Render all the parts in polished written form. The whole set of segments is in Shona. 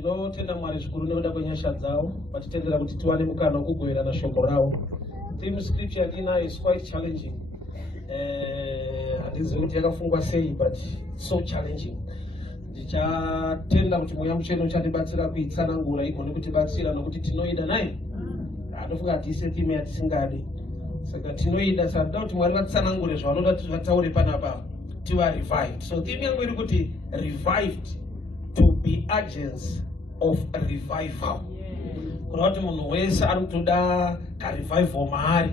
ndinotenda Mwari zvikuru nekuda kwenyasha dzawo vatitendera kuti tiwane mukana wokugowera nashoko rawo. Theme scripture yatinayo is quite challenging. Handizivi kuti yakafungwa sei, but so challenging. Ndichatenda kuti mweya mutsvene uchatibatsira kuitsanangura igone kutibatsira nokuti tinoida naye. Anofunga tise theme yatisingadi. Saka tinoida sada kuti Mwari vatsanangure zvavanoda tivataure panapa tiva revived. So theme yangu iri kuti revived, to be agents of revival. Kuna kuti munhu wese ari kutoda karevival maari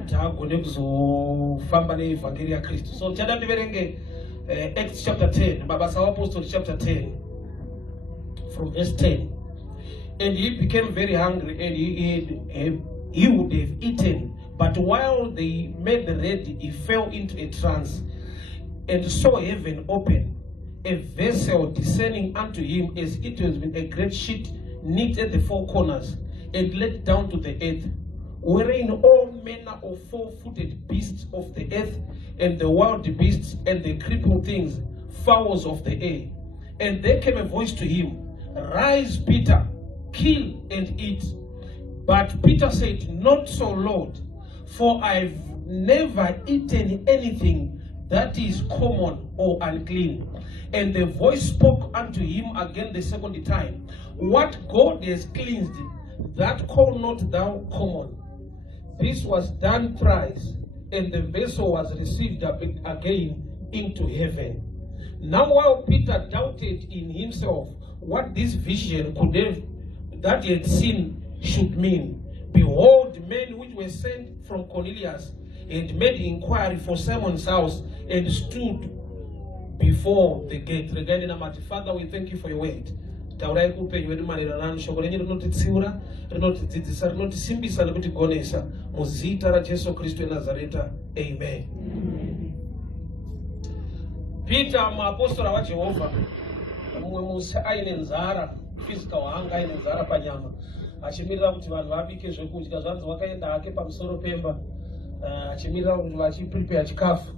kuti agone kuzofamba neevhangeri yaKristu. So tichada ndiverenge Acts chapter 10, Mabasa aPostoli chapter 10 from verse 10. And he became very hungry, and he would have eaten, but while they made ready, he fell into a trance and saw heaven open, a vessel descending unto him as it was with a great sheet knit at the four corners and let down to the earth, wherein all manner of four-footed beasts of the earth and the wild beasts and the creeping things, fowls of the air. And there came a voice to him, Rise, Peter, kill and eat. But Peter said, Not so, Lord, for I've never eaten anything that is common or unclean. And the voice spoke unto him again the second time, What God has cleansed, that call not thou common. This was done thrice, and the vessel was received up again into heaven. Now while Peter doubted in himself what this vision could have, that he had seen, should mean, behold, men which were sent from Cornelius and made inquiry for Simon's house and stood before the gate. Regarding Amati, Father, we thank you for your word. Taurai kupenyu wedu marirana shoko lenye rinotitsiura, rinotidzidzisa, rinotisimbisa nekutigonesa muzita ra Jesu Kristu eNazareta. Amen. Peter muapostora waJehovha mumwe musi aine nzara, physical hunger, aine nzara panyama, achimirira kuti vanhu vabike zvekudya. Zvanzi wakaenda hake pamusoro pemba achimirira kuti vachiprepare chikafu.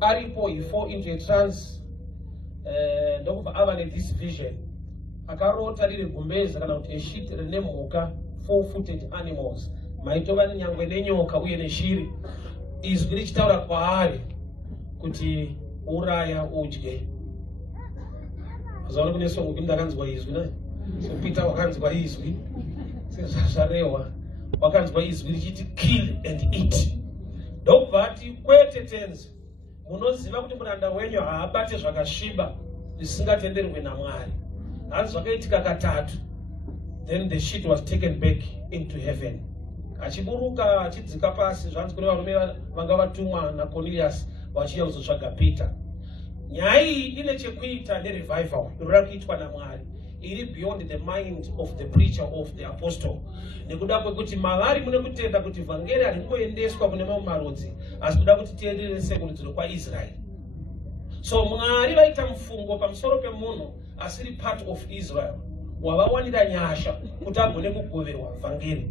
Aripo he fall into a trance, ndokubva ava this vision. Akarota riri gumbeza kana kuti eshiti rine mhuka, four-footed animals, maitova nyangwe nenyoka uye neshiri. Izwi richitaura kwaari kuti uraya udye. Zaona kune songo ndakanzwa izwi naye. So Peter wakanzwa izwi, sezvazvarewa wakanzwa izwi richiti kill and eat. Ndokubva ati kwete tenzi, munoziva kuti muranda wenyu haabate zvakasviba zvisingatenderwi naMwari. Hanzi zvakaitika katatu. Then the sheet was taken back into heaven. Achiburuka achidzika pasi, zvanzi kune varume vanga vatumwa naCornelius vachiya kuzotsvaga Peter. Nyaya iyi ine chekuita nerevival inoda kuitwa naMwari. Iri beyond the mind of the preacher, of the apostle. Nekuda kwekuti mavari mune kutenda kuti vhangeri haringoendeswa kune mamwe marudzi, asi kuda kuti tienderese kurudziro kwaIsraeri. So Mwari vaita mufungo pamusoro pemunhu asiri part of Israel, wavawanira nyasha kuti agone kugoverwa vhangeri.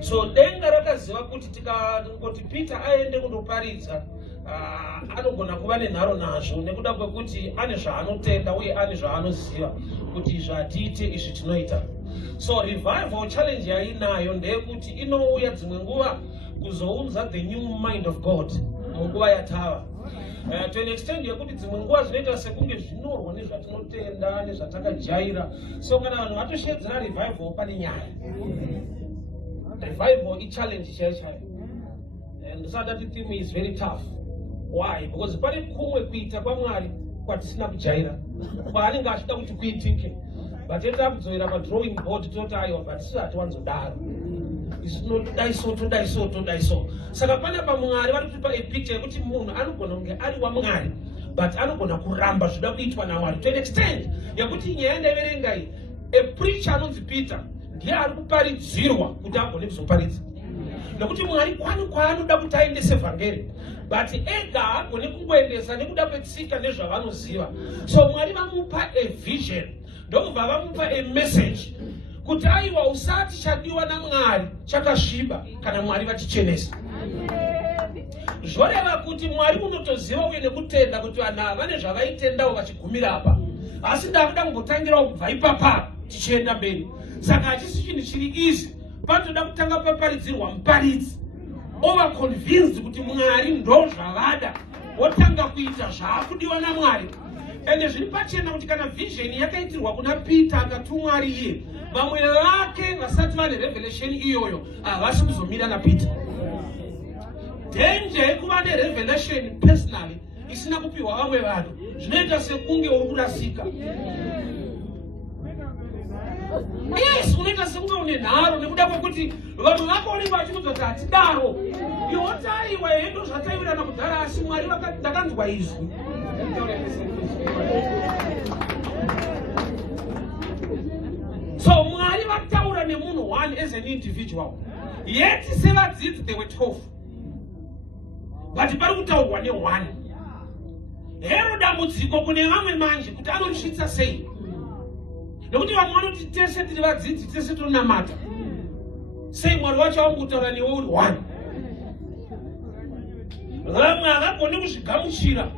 So denga rakaziva kuti tikangoti Peter aende kundoparidza, anogona kuva nenharo nazvo nekuda kwekuti ane zvaanotenda uye ane zvaanoziva kuti zvatiite izvi tinoita. So revival challenge yainayo ndeyekuti inouya dzimwe nguva kuzounza the new mind of God munguva yatava. To an extent yekuti dzimwe nguva zvinoita sekunge zvinyorwa nezvatinotenda nezvatakajaira. So kana vanhu vatoshedzera revival pane nyaya. Revival is challenge chaiyo. And the Sunday theme is very tough. Why? Because pane kumwe kuita kwaMwari kwatisina kujaira. Kwaanenge achida kuti kuitike. But yeta kuzoera padrawing board totayo, but tisati wanzodaro. Isinodai so. Saka pana paMwari vari kutipa a picture yekuti munhu anogona kunge ari waMwari, but anogona kuramba zvoda kuitwa naMwari. To an extent yekuti nyaya ndaiverenga iyi, a preacher anonzi Peter ndiye ari kuparidzirwa kuti agone kuzoparidza. Nekuti Mwari kwaanoda kuti aendese vhangeri, but ega agone kungoendesa nekuda kwetsika nezvavanoziva. So Mwari vamupa a vision, ndokubva vamupa a message kuti aiwa usati chadiwa naMwari chakasviba kana Mwari vachichenesa. Zvoreva kuti Mwari unotoziva uye nekutenda kuti vanhu ava vane zvavaitendawo vachigumira apa, asi ndakuda kungotangira kubva ipapa tichienda mberi. Saka hachisi chinhu chiri easy. Panotoda kutanga paparidzirwa muparidzi over convinced kuti Mwari ndo zvavada, wotanga kuita zvaakudiwa naMwari. Ende zviri pachena kuti kana vision yakaitirwa kuna Peter akatumwa ari iye, vamwe vake vasati vane revelation iyoyo havasi kuzomira naPeter. Danger yekuva nerevelation personally isina kupiwa vamwe vanhu zvinoita sekunge uri kurasika. Yes, unoita sekunge une nharo nekuda kwekuti vamwe vakaonekwa vachikuzoti hatidaro. Iwo taiwa yendo zvataivirana kudhara, asi Mwari ndakanzwa izwi. So Mwari vataura nemunhu one as an individual. Yet sevadzidzi they were 12. But pari kutaurwa ne1. Hero dambudziko kune vamwe manje kuti anorisvitsa sei. Nekuti vamwe vanoti tese tiri vadzidzi, tese tonamata. Sei Mwari wacho wangutaura newe uri 1. Vamwe havagoni kuzvigamuchira.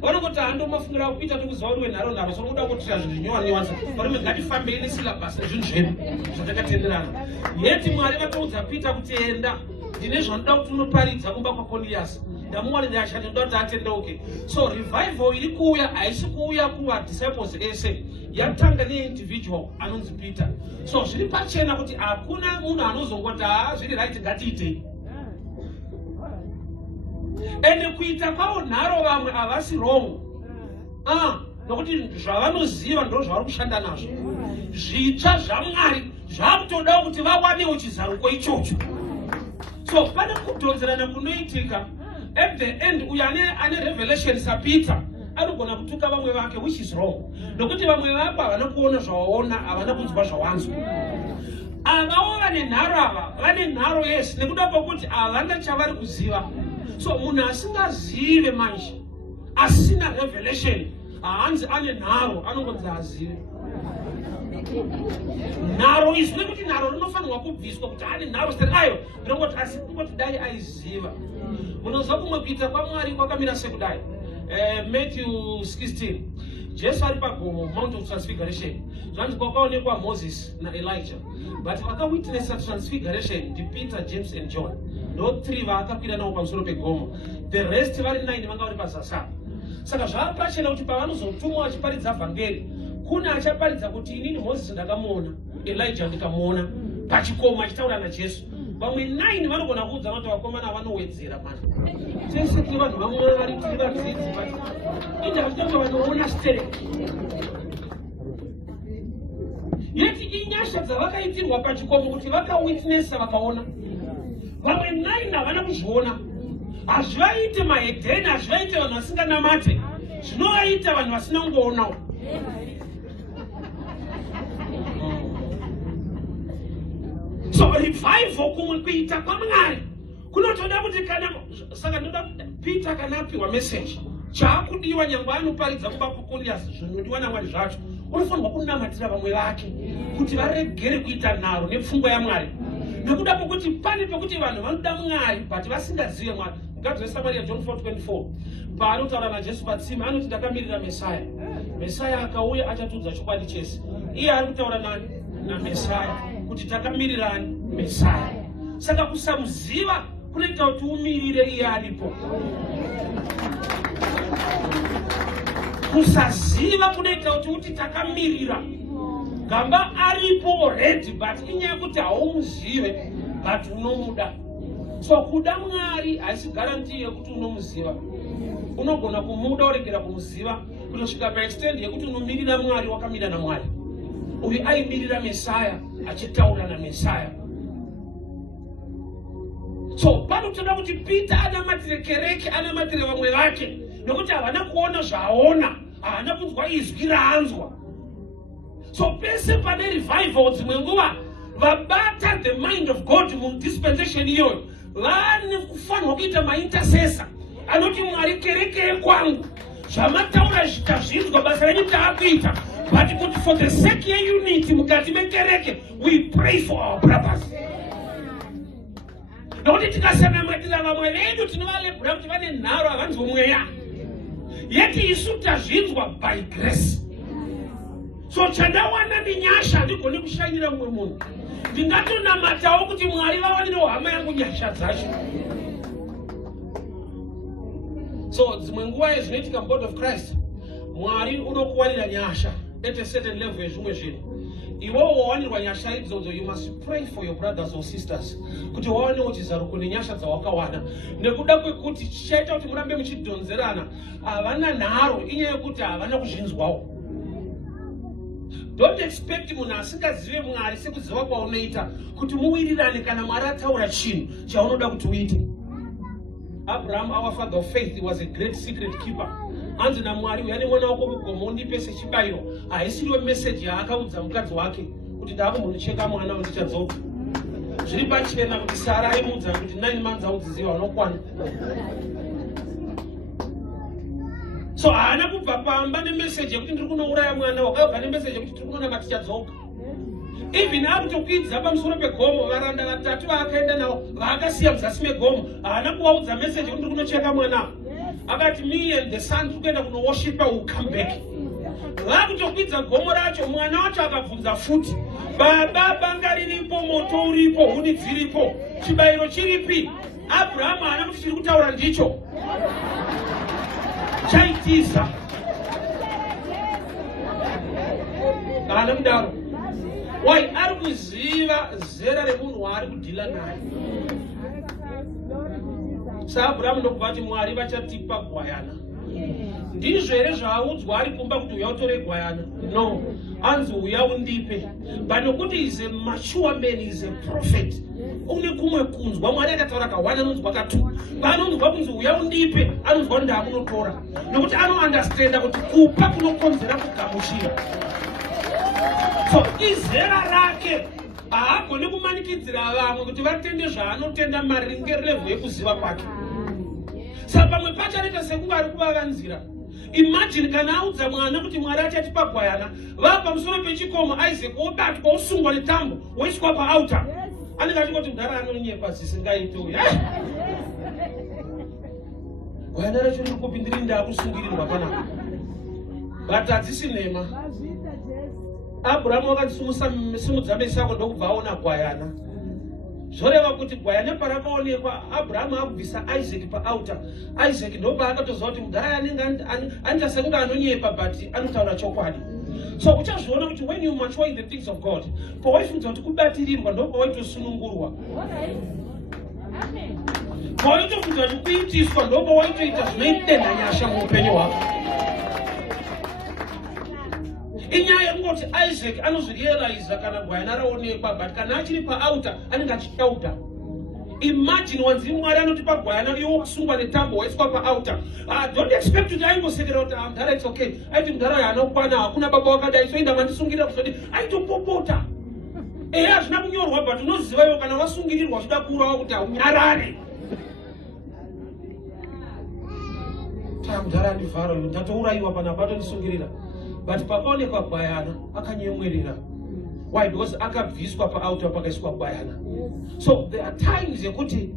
Vanongoti handomafungira kuita tokuziva uri wenharo so unoda kutira zvinhu zvinyowa-nyowa. Varume ngatifambei nesilabhasi nezvinhu zvedu zvatakatenderana. Yeti Mwari vatoudza Peter kuti enda, ndine zvanoda kuti unoparidza kumba kwaCornelius. Ndamuwanira ashandi ndoda kuti atendeuke. So revival iri kuuya haisi kuuya kuva-disciples ese, yatanga ne-individual anonzi Peter. So zviri pachena kuti hakuna munhu anozongoti zviri right ngatiitei. Ende kuita kwavo nharo vamwe havasi wrong. Nokuti zvavanoziva ndo zvavari kushanda nazvo. Zvitsva zvaMwari zvakutoda kuti vawanewo chizaruko ichocho. So pane kudhonzerana kunoitika. At the end uyo ane revelation saPeter anogona kutuka vamwe vake, which is wrong. Nokuti vamwe vako havana kuona zvawaona, havana kunzwa zvawanzwa. Avawo vane nharo ava vane nharo yes nekuda kwokuti havana chavari kuziva. So munhu asingazive manje, asina revelation, haanzi ane nharo, anongonzi azive. Nharo izvi nekuti nharo rinofanirwa kubviswa kuti ane nharo ayo ndinongoti asi kungoti dai aiziva. Munoziva kumwe kuita kwaMwari kwakamira sekudai. Matthew 16. Jesu ari pagomo, Mount of Transfiguration. Zvanzi kwakaonekwa Moses naElijah. But vakawitnessa transfiguration ndi Peter, James and John. Ndo 3 vakakwira nawo pamusoro pegomo. The rest vari 9 vanga vari pazasa. Saka zvapachena kuti pavanozotumwa vachiparidza vhangeri, kuna achaparidza kuti inini Moses ndakamuona, Elijah ndikamuona pachikomo achitaura naJesu. Vamwe 9 vanogona kuudza kuti vakomana vanowedzera mani. Tese tiri vanhu vaMwari, tiri vadzidzi, ende havitanga vanoona stereki. Yeti inyasha dzavakaitirwa pachikomo kuti vakawitnessa vakaona. Vamwe 9 havana kuzviona. Hazvivaite mahedheni, hazvivaite vanhu vasinganamate. Zvinovaita vanhu vasina kungoonawo. So revival kumwe kuita kwaMwari kunotoda kuti kana saka ndoda kuti Peter kana apiwa message chaakudiwa nyangwe anoparidza kumba kwaCornelius zvinodiwa naMwari zvacho, unofanirwa kunamatira vamwe vake kuti varegere kuita nharo nepfungwa yaMwari. Nekuda kwokuti pane pekuti vanhu vanoda Mwari but vasingazive Mwari. Ngadzwe Samaria John 4:24 paanotaura naJesu patsime anoti ndakamirira Mesaya. Mesaya akauya achatudza chokwadi chese. Iye ari kutaura nani? naMesaya, kuti takamirirani Mesaya. Saka kusamuziva kunoita kuti umirire iye alipo. Kusaziva kunoita kuti takamirira gamba aripo ready but inyaya kuti haumuzive but unomuda. So kuda Mwari haisi guarantee yekuti unomuziva. Unogona kumuda uregera kumuziva kutosvika paextend yekuti unomirira Mwari wakamira naMwari. Uyu aimirira Mesaya achitaura naMesaya. So panotoda kuti Peter anamatire kereke, anamatire vamwe vake nokuti havana kuona zvaona, havana kunzwa izwi raanzwa. So pese pane revival dzimwe nguva vabata the mind of God mudispensation iyoyo vane kufanirwa kuita maintercessor anoti Mwari kereke yekwangu zvamataura zvichazvinzwa basa renyu taakuita but kuti for the sake yeunity mukati mekereke we pray for our brothers. Nokuti tikasanamira vamwe vedu tinovalebhura kuti vane nharo havanzwi mweya, yeti isu tazvinzwa by grace. So chandawana ndi nyasha ndigone kushainira mumwe munhu. Ndingatonamatawo kuti Mwari vawanire hama yangu nyasha dzacho. So dzimwe nguva zvinoitika mubody of Christ, Mwari unokuwanira nyasha at a certain level yezvimwe zvinhu. Iwewe wawanirwa nyasha idzodzo, you must pray for your brothers or sisters kuti wawanewo chizaruko nenyasha dzawakawana, nekuda kwekuti chichaita kuti murambe muchidhonzerana. Havana nharo inyaya yekuti havana kuzvinzwawo. Don't expect munhu asingazive Mwari sekuziva kwaunoita kuti muwirirane kana Mwari ataura chinhu chaunoda kuti uite. Abraham, our father of faith, was a great secret keeper. Anzi naMwari uyani mwana wako mugomo undipe sechibayiro. Haisiriwe message yaakaudza mukadzi wake kuti ndakumundicheka mwana undichadzoka. Zviri pachena kuti Sara aimuudza kuti 9 months audziziva unokwana. So haana kubva pamba nemessage yekuti ndiri kunouraya mwana, wakabva nemessage yekuti tiri kunoona matichadzoka. Even akutokwidza pamusoro pegomo, varanda vatatu vaakaenda navo vaakasiya muzasi megomo, haana kuvaudza message yekuti ndiri kunocheka mwana. Akati me and the son together kuno worshiper will come back. Vakutokwidza gomo racho, mwana wacho akabvunza futi, baba banga riripo, moto uripo, huni dziripo, chibayiro chiripi? Abraham haana kuti chiri kutaura ndicho. Chaitiza. Haana kudaro. Why ari kuziva zera remunhu waari kudhila naye. SaAbraham ndokubva Mwari vachatipa gwayana. Ndizvo here zvaaudzwa ari kumba kuti uya utore gwayana? No. Anzi uya undipe. But nokuti is a mature man, is a prophet. Une kumwe kunzwa. Mwari akataura kawana anonzwa katu. Paanonzwa kunzi uya undipe, anonzwa ndaamunotora. Nokuti anounderstanda kuti kupa kunokonzera kugamuchira. So izera rake haagoni kumanikidzira vamwe kuti vatende zvaanotenda maringe level yekuziva kwake. Saka pamwe pacho anoita sekunge ari kuvavanzira. Imagine kana audza mwana kuti Mwari achatipa gwayana, vava pamusoro pechikomo, Isaac obatwa osungwa netambo oiswa paauta. Anenge achingoti mudhara anonyepa zisingaite uya. Gwayana racho riri kupindiri ndaakusungirirwa panapa. But hadzisi nhema. Abraham wakatisimudza meso ako ndokubva aona gwayana. Zvoreva kuti gwayana parakaonekwa, Abraham akubvisa Isaac paauta. Isaac ndopaakatoziva kuti mudhara anenge anoita sekunge anonyepa but anotaura chokwadi. So uchazviona kuti when you mature in the things of God, pawaifunza kuti kubatirirwa ndopawaitosunungurwa. Pawaitofunza kuti kuitiswa ndopawaitoita zvinoidenda nyasha muupenyu hwako. Inyaya yekungoti Isaac anozvirealiza kana gwayana raonekwa, but kana achiri paauta anenge achishauta. Imagine wanzi Mwari anotipa gwayana iwo kusungwa netambo waiswa paauta. Don't expect kuti aingosekera kuti mudhara it's okay. Aiti mudhara uyu anokwana, hakuna baba wakadai, so inda mandisungira kusodi. Aitopopota. Eya hazvina kunyorwa, but unoziva iwo kana wasungirirwa zvida kuurawa kuti haunyarare. Mudhara andivhara, ndatouraiwa panapa atondisungirira. But pakaonekwa gwayana akanyemwerera. Why? Because akabviswa paauta pakaiswa gwayana. So there are times yekuti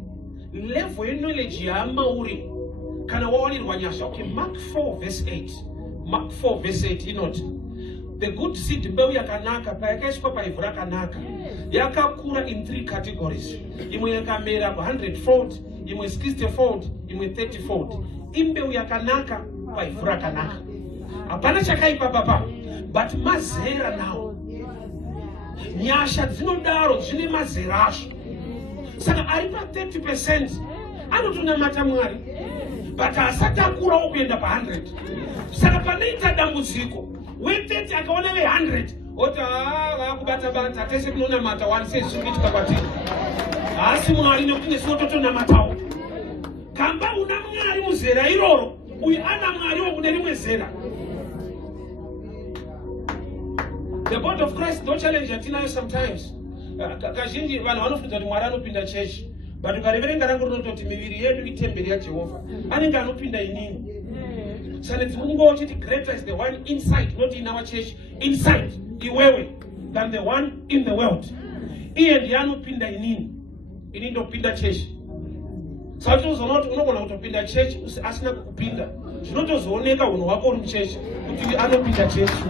level knowledge yamauri kana wawanirwa nyasha. Okay, Mark 4 verse 8. Mark 4 verse 8, you know. The good seed mbeu yakanaka payakaiswa paivhu rakanaka. Yakakura in 3 categories. Imwe yakamera 100-fold, imwe 60-fold, imwe 30-fold. Imbeu yakanaka paivhu rakanaka. Hapana chakaipa papa, but mazera now. Nyasha dzinodaro dzine mazera azvo. Saka ari pa 30% anotonamata Mwari, but asati akurawo kuenda pa100. Saka panoita dambudziko, we30 akaona ve100 oti vakubata-bata tese kunonamata wani sezvikuitika kwatiri. Asi Mwari nekuti nesinototonamatawo. Kamba una Mwari muzera iroro, uyu ana Mwari wokune rimwe zera. The body of Christ don't challenge atinayo sometimes. Kazhinji vanhu vanofunza kuti Mwari anopinda chechi, but ukareverenga rangu rinototi miviri yedu itemberi yaJehovha. Anenge anopinda inini. Saka dzimwe uchiti greater is the one inside, not in our church, inside iwewe, than the one in the world. Iye ndiye anopinda inini. Ini ndopinda chechi. Saka tozoona kuti unogona kutopinda chechi asina kukupinda. Zvinotozooneka unhu hwako uri muchechi kuti anopinda chechi.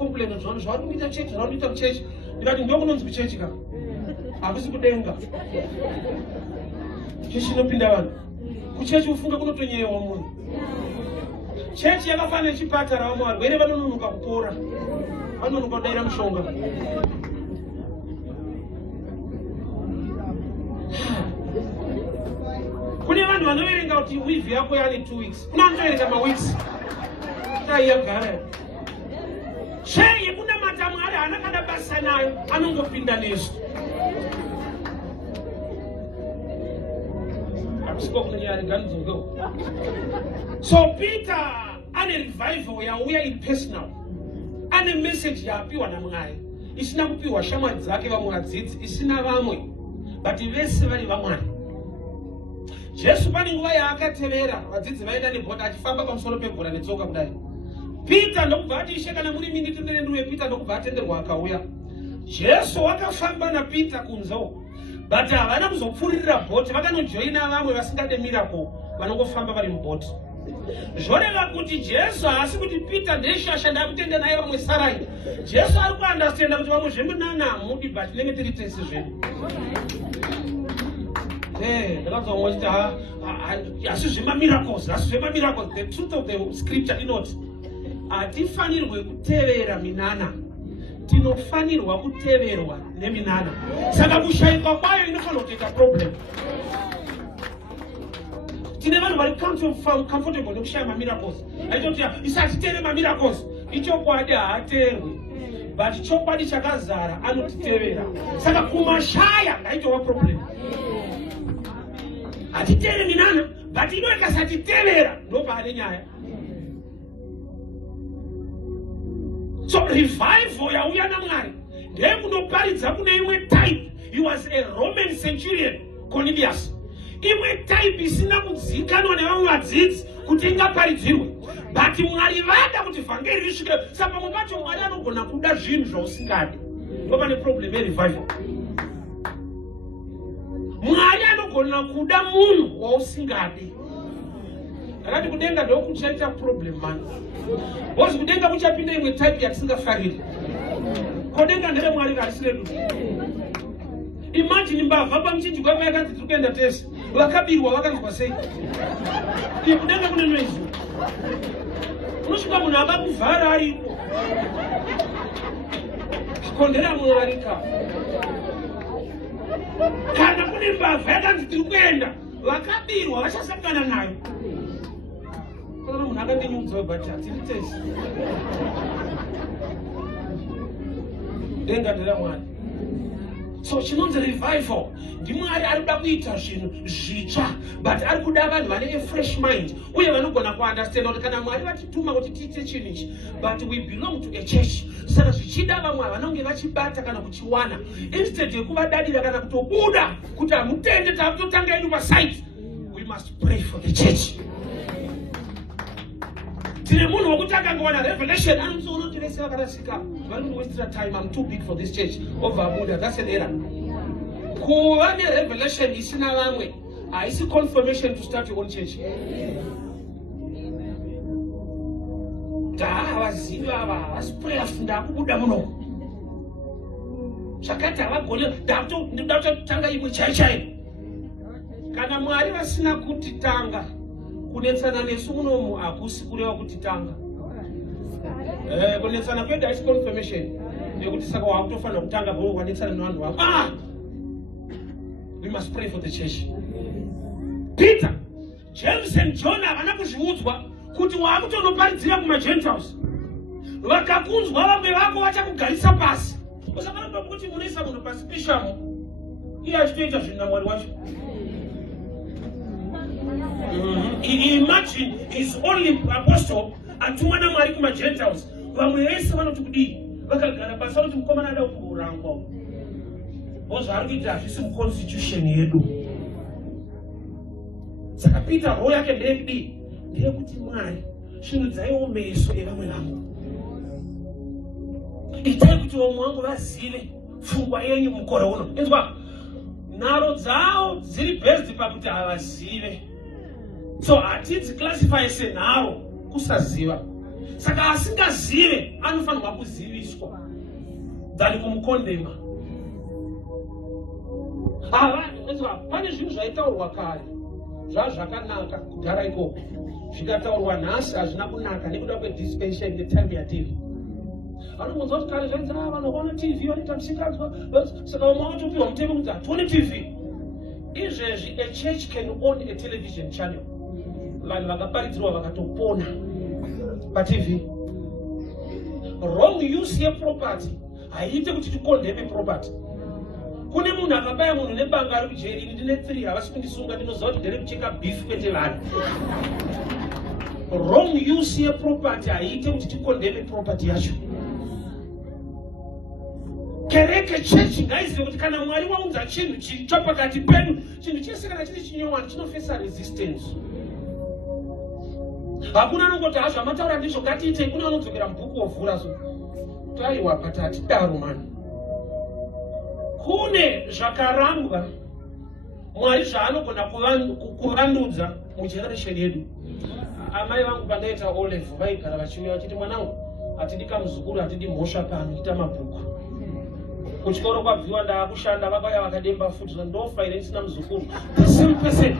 vachikomplaina zvavari kuita chechi, zvavari kuita kuchechi. Ndikati ndo kunonzi kuchechi ka, hakusi kudenga. Chechi inopinda vanhu. Kuchechi ufunga kunotonyewa munhu. Chechi yakafanana nechipatara, vamwe varwere vanononoka kupora, vanonoka kudaira mushonga. Kune vanhu vanoverenga kuti wivhi yako yane 2 weeks. Kuna anotoverenga maweeks. Taiyagara. Cheye kuna matamu ari hana kada basa nayo, anongopinda nezvo. Akusiko kuna nyari ganzongo. So Peter ane revival yauya impersonal. Ane message yapiwa naMwari. Isina kupiwa shamwari dzake vamwe vadzidzi, isina vamwe. But vese vari vaMwari. Jesu pane nguva yaakatevera, vadzidzi vaenda nebhota achifamba pamusoro pemvura netsoka kudai. Peter ndokubva atishe kana muri miniti nderenduwe Peter ndokubva atenderwa akauya. Jesu wakafamba naPeter kunzo. But havana kuzopfuririra bhoti, vakanojoina vamwe vasingade miracle, vanongofamba vari mubhoti. Zvoreva kuti Jesu haasi kuti Peter ndeshasha ndakutenda naye vamwe sarai. Jesu ari kuandastenda kuti vamwe zvemunana hamudi but nenge tiri tese zvedu. Ndakabva umwe achiti hasi zvema miracles, the truth of the scripture inoti hatifanirwe kutevera minana, tinofanirwa kuteverwa neminana. Saka kushayikwa kwayo inofanirwa kuita problem. Tine vanhu vari comfortable nekushaya mamiracles. Aitoti isati tere mamiracles, ichokwadi haaterwi. But chokwadi chakazara anotitevera. Saka kumashaya ngaitova problem. Hatitere minana, but ino ikasatitevera ndopaane nyaya. So revival yauya naMwari ndekunoparidza kune imwe type. He was a Roman centurion, Cornelius. Imwe type isina kudzikanwa nevamwe vadzidzi kuti ingaparidzirwe. But Mwari vada kuti vhangeri risvike. Saka pamwe pacho Mwari anogona kuda zvinhu zvausingadi. Ndopane problem yerevival. Mwari anogona kuda munhu wausingadi. Akati kudenga ndokuchaita problem man. Bozi kudenga kuchapinda imwe type yatisingafariri. Kudenga ndere Mwari karisiredu. Imagine mbavha pamuchinjikwa yakati tiri kuenda tese. Vakabirwa vakanzwa sei. Kudenga kune noizi. Unosvika munhu akakuvhara aripo. Kondera mwarika. Kana kune mbavha yakanzi tiri kuenda, vakabirwa vachasangana nayo. Kana munhu akandinyudza but hatiri tese. Denga ndera Mwari. So chinonzi revival ndiMwari ari kuda kuita zvinhu zvitsva, but ari kuda vanhu vane a fresh mind uye vanogona kuunderstand kuti kana Mwari vatituma kuti tiite chinhu ichi, but we belong to a church. Saka zvichida vamwe vanonge vachibata kana kuchiwana instead yekuvadadira kana kutobuda kuti hamutende takutotanga yedu pasite. We must pray for the church. Tine munhu wokutanga ngowana revelation anozoona kuti vese vakarasika. Vari kuwastira time. I'm too big for this church. Overbuda, that's an error. Kuva nerevelation isina vamwe haisi confirmation to start your own church. Vazivi ava havasiprayers ndakubuda muno. Zvakati havagone ndakutotanga imwe chaiyo. Kana Mwari vasina kutitanga, kunetsana nesu munomu hakusi kureva kutitanga. Kunetsana kwedu haisi confirmation yekuti saka wakutofanira kutanga wanetsana nevanhu vako. We must pray for the church. Peter, James and John havana kuzviudzwa kuti wakutonoparidzira kumaGentiles. Vakakunzwa vamwe vako vachakugarisa pasi. Usakanopa kuti munoisa munhu pasi peshamo, iye achitoita zvinhu naMwari wacho. Imagine his only apostle atumwa naMwari kumaGentiles. Vamwe vese vanoti kudii, vakagara pasi vanoti mukomana ada kurangwa. Zvari kuita hazvisi muconstitution yedu. Saka Peter roho yake ndeyekudii, ndeyekuti Mwari svinudzaiwo meso evamwe vangu. Itai kuti vamwe vangu vazive pfungwa yenyu mukore uno. Inzwa, nharo dzavo dziri based pakuti havazive. So hatidzi classify senharo kusaziva. Saka asingazive anofanirwa kuziviswa than kumukondema. Pane zvinhu zvaitaurwa kare zvakanaka kugara ikoko, zvikataurwa nhasi hazvina kunaka nekuda kwedispensation netime yatiri. Anomunzwa kuti kare zvainzi vanoona TV vanoita misikanzwa, saka vamwe vatopiwa mutemo kuti hatione TV. Izvezvi a church can own a television channel. Vanhu vakaparidzirwa vakatopona paTV. Wrong use yeproperty haiite kuti tikondeme property. Kune munhu akabaya munhu nebanga ari kujeri, ini ndine 3 havasi kundisunga, ndinoziva kuti ndiri kucheka beef kwete vanhu. Wrong use yeproperty haiite kuti tikondeme property yacho. Kereke church ngaizive kuti kana Mwari waunza chinhu chitsva pakati penyu, chinhu chese kana chiri chinyowani chinofesa resistance. Hakuna anongoti hazvo amataura ndizvo ngatiite, kuna anodzokera mubhuku ovhura so. Taiwa pati hatidaro mani. Kune zvakarambwa Mwari zvaanogona kuvandudza mugeneration yedu. Amai vangu pandaita Olive vaigara vachiuya vachiti, mwanangu hatidi kamuzukuru, hatidi mhosva pano, ita mabhuku. Kuchikoro kwabviwa ndaakushanda vakauya vakademba futi ndofa ine isina muzukuru. The same person.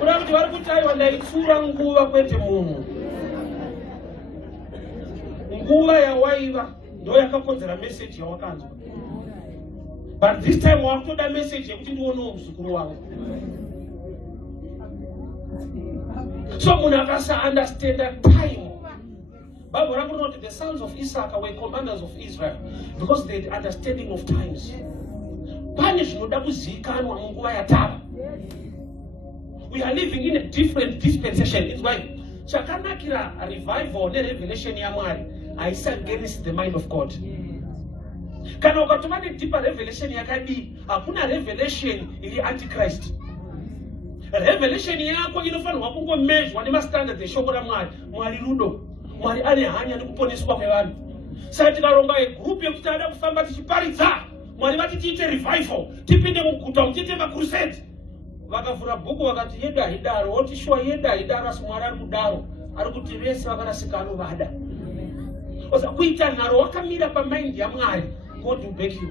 Kuda kuti vari kutaiwa ndaitsura nguva kwete munhu. Nguva yawaiva ndo yakakodzera message yawakanzwa. But this time wakutoda message yekuti ndionewo muzukuru wavo. So munhu akasa understand time. Bible records the sons of Issachar were commanders of Israel because they had understanding of times. Pane zvinoda kuzivikanwa munguva yatava. We are living in a different dispensation. It's why chakanakira revival nerevelation yaMwari haisi against the mind of God. Kana ukatova deeper revelation yakadii, hakuna revelation ili antichrist. Revelation yako inofanirwa kungomezhwa nemastandard eshoko raMwari. Mwari rudo, Mwari ane hanya nekuponeswa kwevanhu. Saka tikaronga group yekuti ada kufamba tichiparidza, Mwari vati tiite revival, tipinde muguta tiite makrusade. Vakavhura bhuku vakati yeda hidaro, oti shuwa yeda hidaro, asi Mwari ari kudaro, ari kuti vese vakarasika anovada. Oza kuita nharo wakamira pamind yaMwari, God will back you.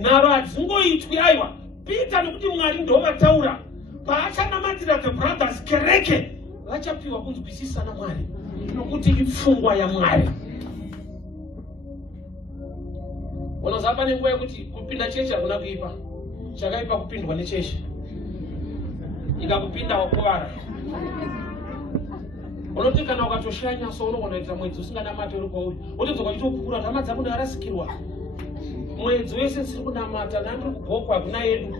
Nharo hadzingoitwi aiwa. Peter nokuti Mwari ndovataura, paachanamatira the brothers kereke, vachapiwa kunzwisisa naMwari nokuti ipfungwa yaMwari. Unoziva pane nguva yekuti kupinda chechi hakuna kuipa, chakaipa kupindwa nechechi. Ikakupinda wakuvara. Unoti kana ukatoshanya so unogona kuita mwedzi usinganamate uri kwauri, wotodzoka uchitopupura hama dzako ndarasikirwa. Mwedzi wese siri kunamata nandiri kubhokwa hakuna yedu.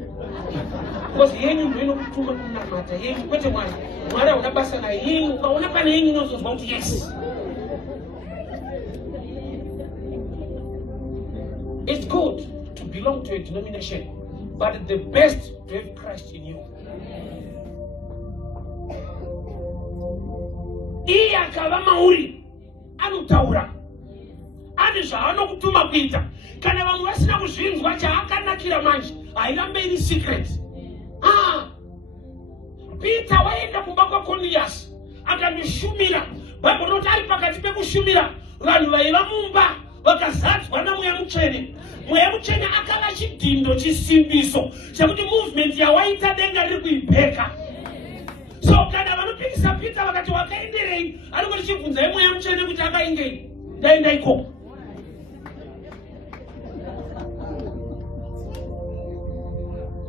Because yenyu ndio inokutuma kunamata yenyu kwete Mwari. Mwari hauna basa na yenyu, ukaona pane yenyu unozozwa kuti yes. It's good to belong to a denomination, but the best to have Christ in you. Iye akava mauri anotaura, ane zvaanokutuma kuita. Kana vamwe vasina kuzvinzwa chaakanakira manje, hairambe iri secret. Peter waenda kumba kwaCornelius akandishumira. Bhaibheri rinoti ari pakati pekushumira, vanhu vaiva mumba vakazadzwa naMweya Mutsvene. Mweya Mutsvene akava chidhindo chisimbiso chekuti movement yawaita denga riri kuibheka. So kana vanopikisa Peter vakati wakaenderei, anongoti chibvunzai Mweya Mutsvene kuti akaingei, ndaenda ikoko.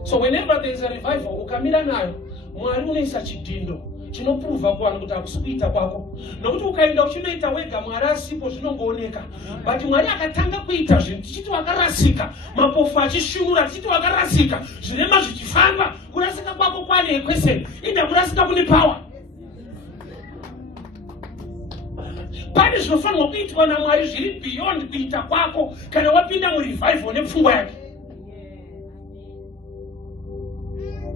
So whenever there is a revival, ukamira nayo, Mwari unoisa chidhindo chinoprova kuvanhu kuti hakusi kuita kwako. Nokuti ukaenda uchinoita wega, Mwari asipo zvinongooneka. But Mwari akatanga kuita zvinhu tichiti wakarasika, mapofu achishunura tichiti wakarasika, zvirema zvichifamba, kurasika kwako kwane equation, ida kurasika kune power. Pane zvinofanirwa kuitwa naMwari zviri beyond kuita kwako kana wapinda murevival nepfungwa yake.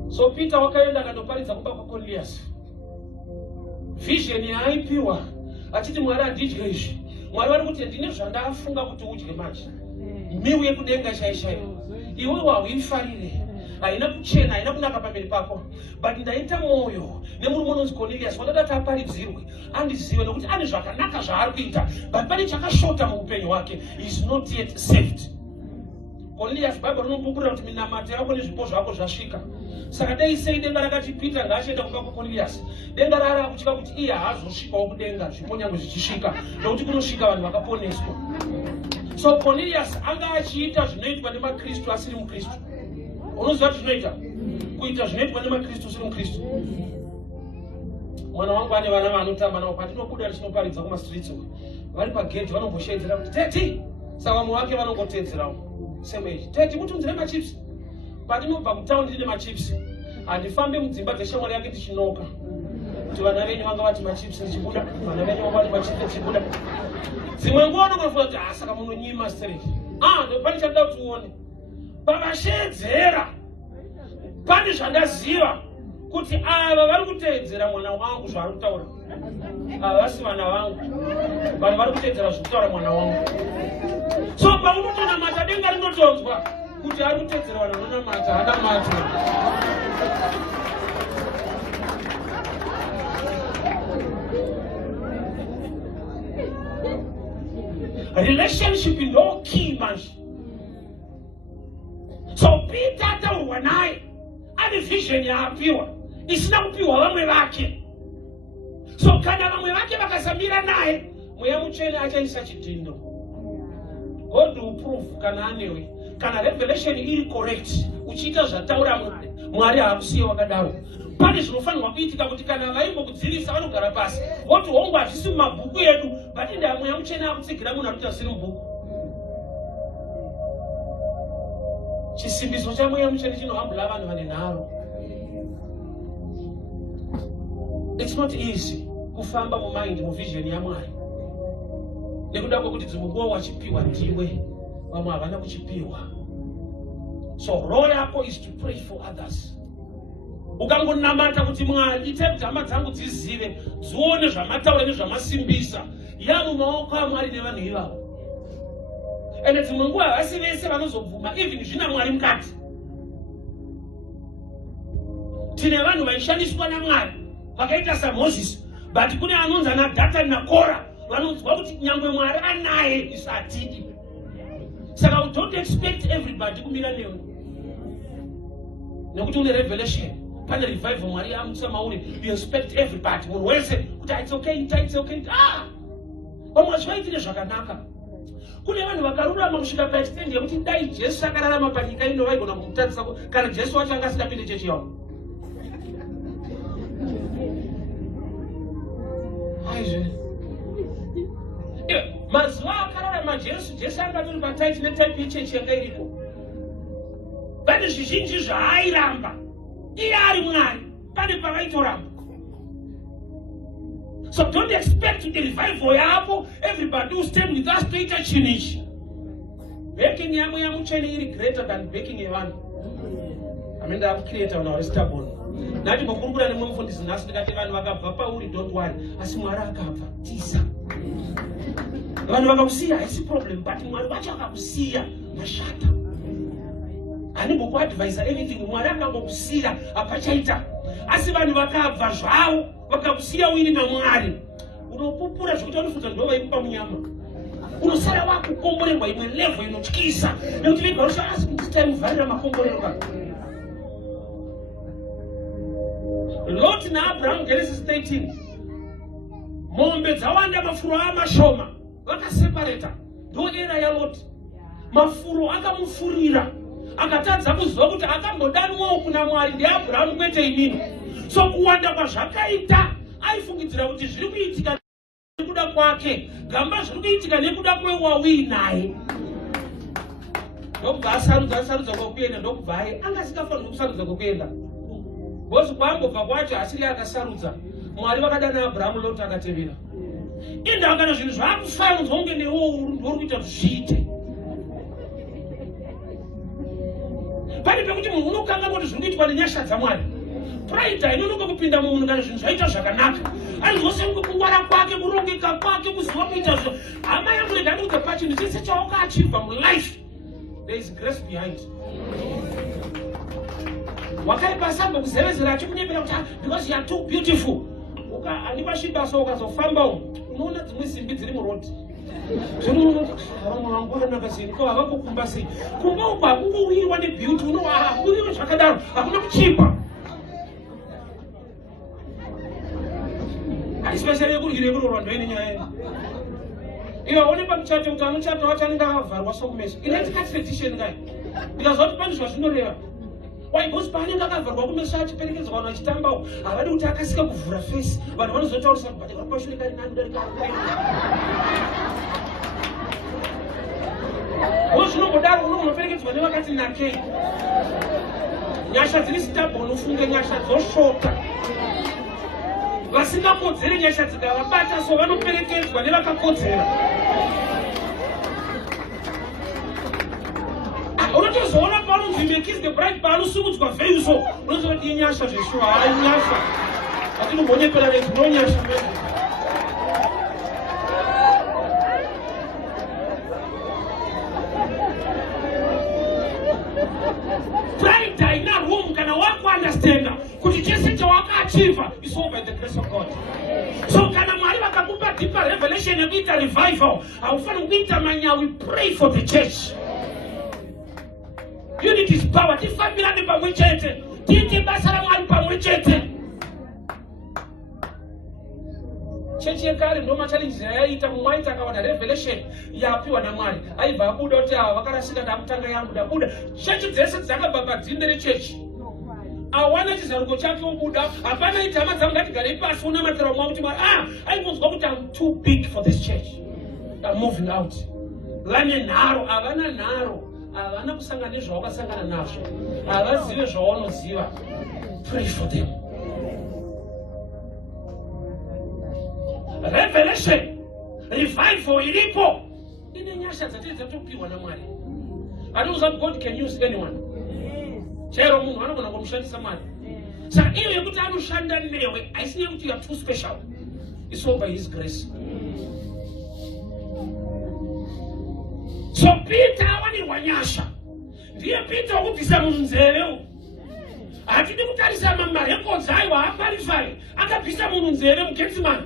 So Peter wakaenda akandoparidza kumba kwaCornelius. Vision yaaipiwa achiti Mwari handidye izvi. Mwari vari kuti ndine zvandafunga kuti udye manje. Miu yekudenga shaishaiwo. Iwe hauifarire. haina kuchena, haina kunaka pamberi pako, but ndaita mwoyo nemurume unonzi Cornelius wandada kuti aparidzirwe andizive nokuti ane zvakanaka zvaari kuita, but pane chakashota muupenyu hwake, he is not yet saved. Cornelius Bible rinopupurira kuti minamato yako nezvipo zvako zvasvika. Saka dai sei denga rakati Peter ngaachienda kumba kwaCornelius, denga rara kutyika kuti iye haazosvikawo kudenga zvipo nyange zvichisvika, nokuti kunosvika vanhu vakaponeswa. So Cornelius anga achiita zvinoitwa nemakristu asiri mukristu. Unoziva kuti zvinoita kuita zvinoitwa nemakristu asiri mukristu. Mwana wangu ane vana vanotamba navo, patinobuda tichinoparidza kumastreets vari pagedhi vanomboshedzera kuti teti, saka vamwe vake vanongotedzerawo same age. Teti mutunzire machips. Patinobva kutaundi ndine machips, handifambe mudzimba dzeshamwari yake tichinoka kuti vana venyu vanga vati machips ndichibuda, vana venyu vanga vati machips ndichibuda. Dzimwe nguva unongofunga kuti saka munonyima straight. Pane chakuda kuti uone, pavashedzera pane zvandaziva kuti ava vari kuteedzera mwana wangu zvaari kutaura. Ava vasi vana vangu, vanhu vari kuteedzera zviri kutaura mwana wangu. So paunotonamata denga rinotonzwa kuti ari kuteedzera vanhu vanonamata, hanamata. Relationship ndo key manje. So Peter ataurwa naye ane vision yaapiwa isina kupiwa vamwe vake. So kana vamwe vake vakasamira naye, mweya mutsvene achaisa chidhindo. God will prove kana anewe, kana revelation iri correct, uchiita zvataura Mwari, Mwari haakusiya wakadaro. Pane zvinofanirwa kuitika kuti kana vaimbokudzivisa vanogara pasi voti hongu hazvisi mumabhuku edu, but ndaa mweya mutsvene akutsigira munhu ari kuti hazviri mubhuku. Chisimbiso chamweya mutsvene chinohambula vanhu vane nharo. It's not easy kufamba mumind muvision yaMwari, nekuda kwekuti dzimunguva wachipiwa ndiwe, vamwe havana kuchipiwa. So role yako is to pray for others. Ukangonamata kuti Mwari ite kuti hama dzangu dzizive, dzione zvamataura nezvamasimbisa, mumaoko aMwari nevanhu ivavo. Ende dzimwe nguva havasi vese vanozobvuma even zvina Mwari mukati. Tine vanhu vaishandiswa naMwari vakaita saMozisi, but kune anonzi anaDhatani naKora vanonzwa kuti nyangwe Mwari anaye isu hatidi. Saka we don't expect everybody kumira newe, nekuti une revelation. Pane revival Mwari amutsa mauri, you expect everybody, munhu wese kuti it's okay, it's okay. Vamwe vachivaitire zvakanaka. Kune vanhu vakarurama kusvika paextend yekuti dai Jesu akararama panyika ino vaigona kumutadzisa kana Jesu wacho anga asingapinde chechi yavo. Aizve mazuva akararama Jesu angatori pataiti netype yechechi yanga iripo. Pane zvizhinji zvaairamba iye ari Mwari, pane pavaitoramba. So don't expect the revival yako everybody will stand with us toita chinichi. Backing yamweya mutsvene iri greater than backing yevanhu. Amenda akucreator vanhu vari stubborn. Nati ngokurumbura nemwe mufundisi nhasi ndikati vanhu vakabva pauri don't worry, asi Mwari akabva tiza. Vanhu vakakusiya haisi problem, but Mwari wacho akakusiya mashata. Hanimbokuadvisa anything, Mwari akangokusiya apachaita. Asi vanhu vakabva zvavo vakakusiya uini naMwari, unopupura zvekuti vanofunga ndo vaikupa munyama. Unosara wakukomborerwa imwe level inotyisa, nekuti vigorosha asi kuti taimuvharira makomborero kaka. Lot naAbraham, Genesis 13. Mombe dzawanda, mafuro amashoma, vakaseparata. Ndo era yaLot. Mafuro akamufurira, akatadza kuziva kuti akambodanwawo kuna Mwari ndiAbraham kwete inini. So kuwanda kwazvakaita aifungidzira kuti zviri kuitika nekuda kwake, gamba zviri kuitika nekuda kwewawii naye. Ndokubva asarudza kwekuenda, ndokubva anga asingafanirwi kusarudza kwekuenda. Bozi kwangobva kwacho asiri akasarudza, Mwari vakadana Abraham, Lot akatevera. Enda akana zvinhu zvaakufanzwa kunge newo ndori kuita zviite. Pane pekuti munhu unokanga kuti zviri kuitwa nenyasha dzaMwari. Pride inonoka kupinda mumunhu kana zvinhu zvaita zvakanaka. Anozosenge kungwara kwake, kurongeka kwake, kuziva kuita zvo. Hama yangu rega ndikupe pachinhu chese chawakaachivha mulife. There is grace behind. Wakaipasamba kuzevezera achikunyepera kuti because you are too beautiful. Andipashiba so ukazofamba unoona dzimwe simbi dziri murodi. Mwangu nakaziko avakukumba sei. Kumba uko akungowirwa nebeauty unowa zvakadaro hakuna kuchipa. Especially kurire kurorwa ndoine nyaya. Iwa one pamuchato kuti anochata wacho anenge akavharwa sokumeso. Inoitika tradition kai. Ndikazoti pane zvazvinoreva. Why goes paanenge akavharwa kumeso achiperekedzwa vanhu achitambawo havadi kuti akasika kuvhura face. Vanhu vanozotaurisa kuti vakapashure kari nani darika. Zvinongodaro unoperekedzwa nevakati nakei. Nyasha dziri stable unofunga nyasha dzoshota. Vasingakodzeri nyasha dzikavabata so vanoperekedzwa nevakakodzera. Unotozoona panonzi Make is the Bride paanosukudzwa vheyu so unozoti inyasha zveshuwa hai nyasha. Atinombonyepera nedzimwe nyasha mene. Pride haina room kana wakuunderstanda kuti chese chawakaachiva is all by the grace of God. So kana Mwari vakakupa deeper revelation yekuita revival, haufaniri kuita manyawi. Pray for the church. Unity is power. Tifambirane pamwe chete. Tiite basa raMwari pamwe chete. Chechi yekare ndo machallenges yaita mumwaita akawana revelation yapiwa naMwari. Aibva abuda kuti vakarasika ndamutanga yangu ndabuda. Chechi dzese dzakabva dzinde rechechi. Awana chizaruko chake obuda. Hapana itama dzangu ngatigare pasi unamatira mwa kuti Mwari aimbonzwa kuti I'm too big for this church. I'm moving out. Vane nharo, havana nharo. Havana kusangana nezvawakasangana nazvo. Havazive zvawanoziva. Pray for them. Revelation, revival iripo. Ine nyasha dzatopirwa naMwari. Anoziva God can use anyone. Chero munhu anogona kumushandisa Mwari. Saka iyo yekuti anoshanda newe haisina kuti you are too special. It's all by his grace. So Peter awanirwa nyasha. Ndiye Peter wakubvisa munzeve. Hatidi kutarisa marecords aiwa haqualify. Akabvisa munhu nzeve muGetsemane.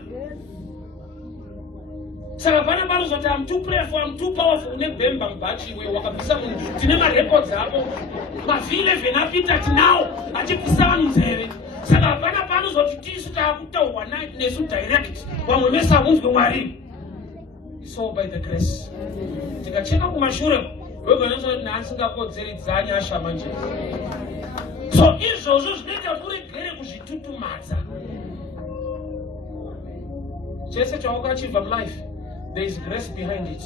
Saka pana vanozoti I'm too prayerful, I'm too powerful. Unebhemba mubachi iwe wakabvisa munhu. Tine marecords ako. Ma11 apita tinawo achibvisa vanhu nzeve. Saka hapana panozoti tisu taakutaurwa nesu direct. Vamwe vese hamunzwi Mwari. It's all by the grace. Tikacheka kumashure wegonazoti naasingakodzeri dzanyasha manje. So izvozvo zvinoita kuregere kuzvitutumadza. Chese chawakachiva life, there is grace behind it.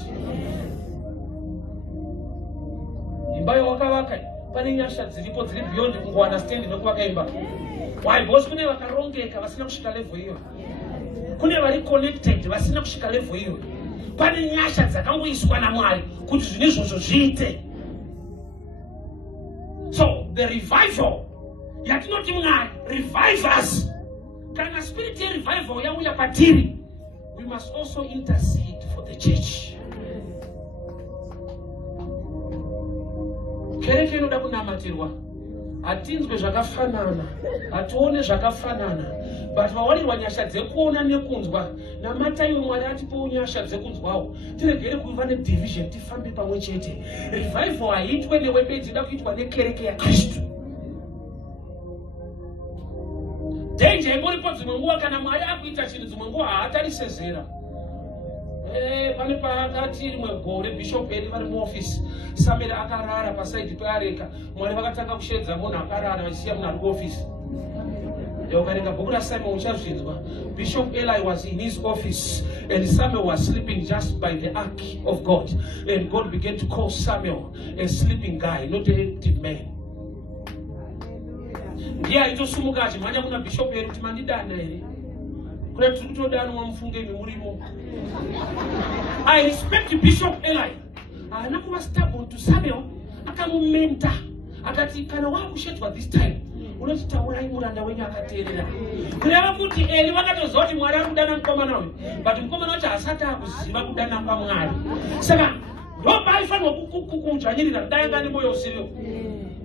Imba yawakavaka pane nyasha dziripo dziri beyond kungounderstand nekuvaka imba. Why? Because kune vakarongeka vasina kusvika level iyo. Kune vari connected vasina kusvika level iyo. Pane nyasha dzakangoiswa naMwari kuti zvine izvozvo zviite. So the revival yatinoti Mwari revive us. Kana spirit ye revival yauya patiri, we must also intercede for the church. Kereke inoda kunamatirwa. Hatinzwe zvakafanana, hatione zvakafanana, but vawanirwa nyasha dzekuona nekunzwa. Namatai Mwari atipo nyasha dzekunzwawo. Tiregere kuva nedivision, tifambe pamwe chete. Revival haitwe newebedzi, ida kuitwa nekereke yaKristu. Danger ingoripo dzimwe nguva kana Mwari akuita chinhu dzimwe nguva haatarise zera. Pane pakati rimwe gore Bishop Eli vari muoffice. Samuel akarara pasaidi peareka. Mwari vakatanga kushedza munhu akarara vachisiya munhu ari kuoffice. Ukarenga bhuku raSamuel uchazvinzwa. Bishop Eli was in his office and Samuel was sleeping just by the ark of God. And God began to call Samuel a sleeping guy, not an empty man. Ndiye aitosumuka achimhanya kuna Bishop Eli kuti mandidana here. Kuna tiri kutodanwa mufunge imi murimo. I respect Bishop Eli. Haana kuva stubborn to Samuel. Akamumenta. Akati kana wakushedzwa this time. Unotitaurai muranda wenyu akateerera. Kureva kuti Eli vakatoziva kuti Mwari ari kudana mukomana uyu. But mukomana wacho haasati akuziva kudana kwaMwari. Saka ndopa aifanirwa kudzvanyirira dai anga nemoyo usiriwo.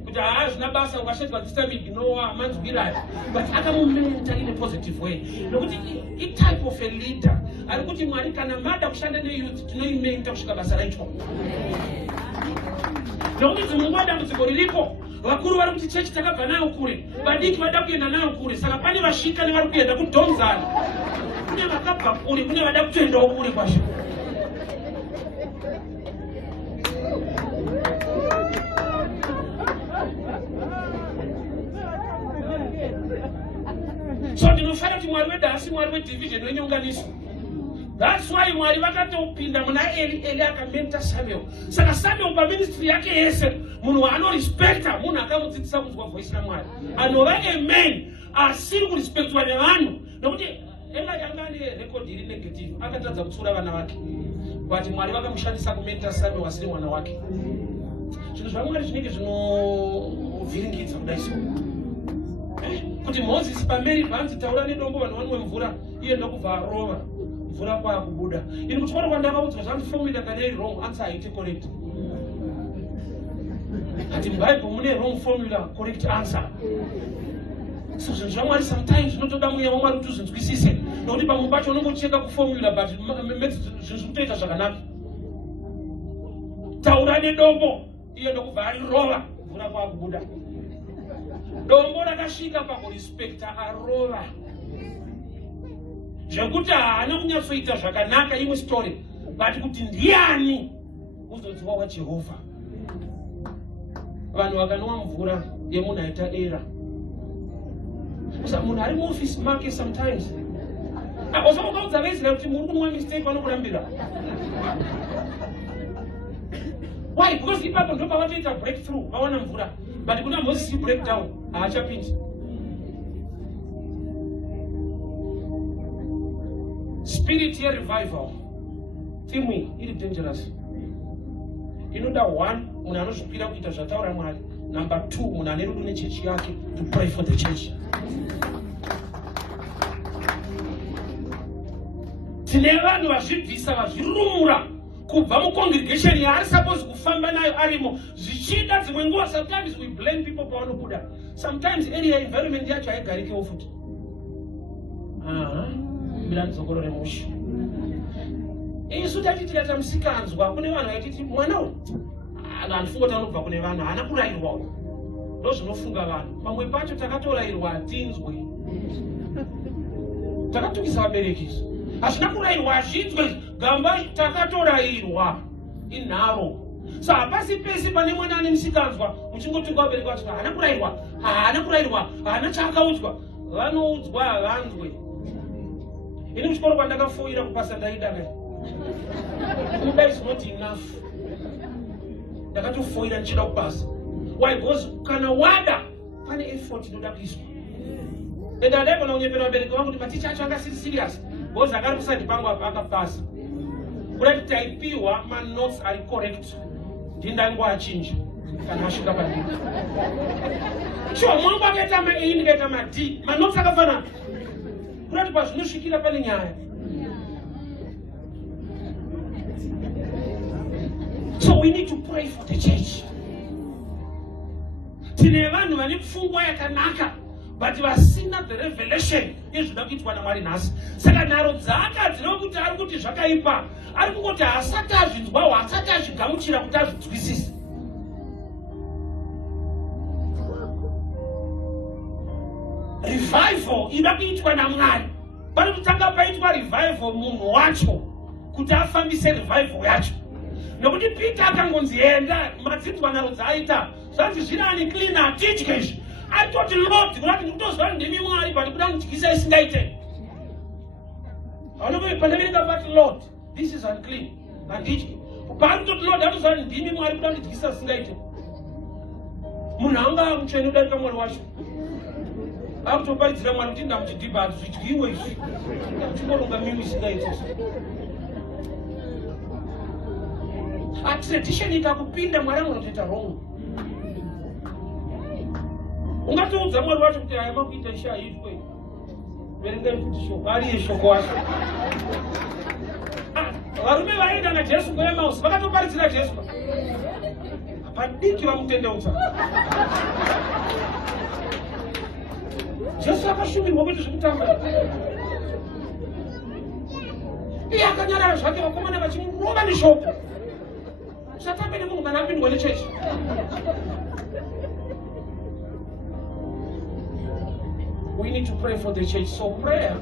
kuti hazvina basa ukashatirwa distamid nowa manzwirayo, but akamumenta in a positive way. Nokuti type of a leader ari kuti Mwari kana mada kushanda neyouth tinoimenta kusvika basa raitwa. Nokuti dzimwe nguva dambudziko riripo, vakuru vari kuti chechi takabva nayo kure, vadiki vada kuenda nayo kure, saka pane vashikani vari kuenda kudhonzana, kune vakabva kure, kune vada kutoendawo kure kwazvo. So ndinofanira kuti Mwari wedu asi Mwari wedivision wenyonganiso. That's why Mwari vakatopinda muna Eli akamenta Samuel. Saka Samuel pa ministry yake yese munhu anorespekta, munhu akamudzidzisa kunzwa voice raMwari. Anova a man asiri kurespectwa nevanhu, nokuti Eli yanga ane record iri negative, akatadza kutsura vana vake. But Mwari vakamushandisa kumenta Samuel asiri mwana wake. Zvinhu zvaMwari zvinenge zvinovhiringidza kudai so. Kuti Moses pameri vanzi taura nedombo vanhu vanwe mvura, iye ndokubva arova mvura kwakubuda. Ini kuchikoro kwandakaudzwa zvanzi formula kana iri wrong, answer haiti correct. Ati muBible mune wrong formula, correct answer. So zvinhu zvaMwari sometimes zvinotoda mweya waMwari kuti uzvinzwisise, nokuti pamwe pacho unongocheka kuformula but zvinhu zvikutoita zvakanaka. Taura nedombo, iye ndokubva arirova mvura kwakubuda. Dombo rakasvika pakurespekta arova. Zvekuti haana kunyatsoita zvakanaka imwe story, but kuti ndiani uzodziwa waJehovha. Vanhu vakanwa mvura yemunhu aita era. Saka munhu ari muofisi make sometimes. Usamukaudza vaIsraeri kuti muri kunwa mistake vanokurambira. Why? Because ipapo ndo pavatoita breakthrough, vawana mvura. But kuna Moses break down, haachapindi. Spirit here revival. Theme iri dangerous. Inoda one, munhu anozvipira kuita zvataura Mwari. Number two, munhu ane rudo nechechi yake to pray for the church. Tine vanhu vazvibvisa vazvirumura kubva mucongregation yaari supposed kufamba nayo arimo, zvichida dzimwe nguva. Sometimes we blame people pavanobuda. Sometimes area environment yacho haigarikewo futi. Bila nzokorore musho. Isu tati tikata musikanzwa kune vanhu vaititi mwana uyu handifunga kuti anobva kune vanhu haana kurayirwawo. Ndo zvinofunga vanhu. Pamwe pacho takatorayirwa hatinzwe. Takatukisa vabereki isu. Hazvina kurayirwa hazvinzwe, gamba takatorayirwa inharo. So hapasi pesi pane mwana ane musikanzwa muchingotunga vabereki vacho haana kurayirwa, haana kurayirwa, haana chaakaudzwa. Vanoudzwa havanzwe. Ini kuchikoro kwandakafoira kupasa ndaida naye. Kuda is not enough. Ndakatofoira nchida kupasa. Why? Because kana wada pane effort inoda kuiswa. Ndadai kana unyepera vabereki vangu kuti maticha acho anga serious. Because akari kusati pangu akapasa. Kuda kutaipiwa ma notes are correct. Ndindangu achinja. Kana ashuka padini. Sure, mwangu akaita ma A ndikaita ma D. Ma notes akafana. Kuda kuti pazvinosvikira pane nyaya. So we need to pray for the church. Tine vanhu vane pfungwa yakanaka, but vasina the revelation yezvinoda kuitwa naMwari nhasi. Saka nharo dzaakadzira kuti ari kuti zvakaipa, ari kungoti hasati azvinzwawo, hasati azvigamuchira kuti azvinzwisise. Revival ida kuitwa naMwari. Pari kutanga paitwa revival munhu wacho kuti afambise revival yacho. Nokuti Peter akangonzi enda madzidzwa nharo dzaaita zvanzi zvinani clean hatidye. Atoti Lord kuti ndikutozwa ndimi Mwari but kuda kundidyisa isingaite. Anobe pandabereka pati Lord this is unclean handidye. Pari kutoti Lord atozwa ndimi Mwari kuda kundidyisa isingaite. Munhu anga mutsvene kudarika Mwari wacho. Akutoparidzira Mwari kuti ndamuchidhibha hazvidyiwe izvi. Ndamuchimboronga mimi isingaite. Tradition ikakupinda Mwari unotoita wrong. Ungatoudza Mwari wacho kuti haya makuita isha haitwe. Verengai kuti shoko ari shoko wacho. Varume vaenda naJesu kuEmaus vakatoparidzira Jesu. padiki vamutendeutsa. Jesu akashumirwa kuita zvekutamba. Iye akanyarara zvake, vakomana vachimurova neshoko. Usatambe nemunhu kana apindwa nechechi. We need to pray for the church. So prayer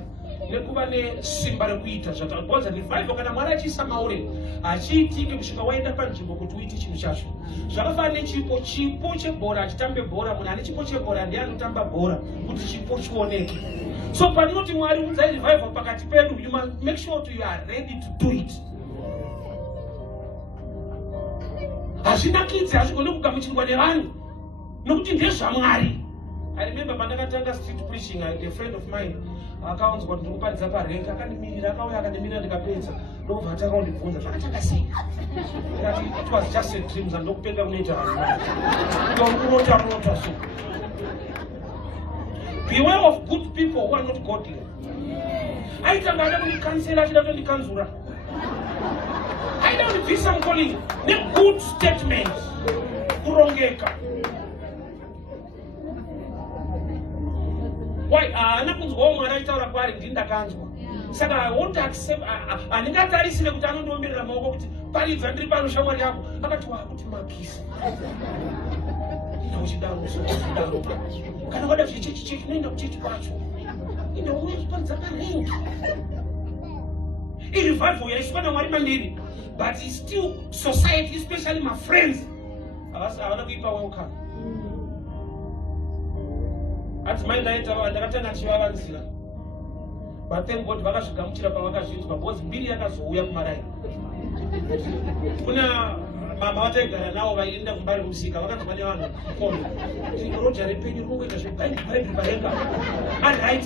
nekuva nesimba rekuita zvatakuudza revival. Kana Mwari achiisa mauri achiitike kusvika waenda panzvimbo kuti uite chinhu chacho, zvakafanana nechipo chebhora. Achitambe bhora, munhu ane chipo chebhora ndiye anotamba bhora kuti chipo chioneke. So patinoti Mwari udzai revival pakati pedu, you must make sure you are ready to do it. Hazvinakidzi, hazvigone kugamuchirwa nevanhu nokuti ndezvaMwari. I remember pandakatanga street preaching, a friend of mine akaunzwa kuti ndikuparidza parengi, akanimirira, akauya akanimirira, ndikapedza ndobva atakaundibvunza zvakatanga sei. It was just a dream, ndokupenga kunoita vanhu kurota so. Beware of good people who are not godly. Aitanga ada kundikansela achida kutondikanzura. Aida kundibvisa mukolini ne-good statements kurongeka. Why? Anakunzwawo Mwari achitaura kwaari ndini ndakanzwa. Saka I won't accept. Handingatarisire kuti anondiomberera maoko kuti paridza ndiri pano shamwari yako. Akati wakuti makisi. Ina uchidaro usodaro. Kana wada chichechi chinoenda kuchechi kwacho. Ina uchiparidza parengi. I revival yaiswa naMwari mandiri. But it's still society, especially my friends. Havana kuipa welcome. Ati mai ndaita ndakatanga chivavanzira. But thank God vakazvigamuchira pavakazvinzwa, because mbiri yakazouya kumaraini. Kuna mama vataigara navo vaienda kumbari kumusika, vakati vane vanhu kono. Roja repenyu rinongoita zvekugaini bhaibheri parenga. And right.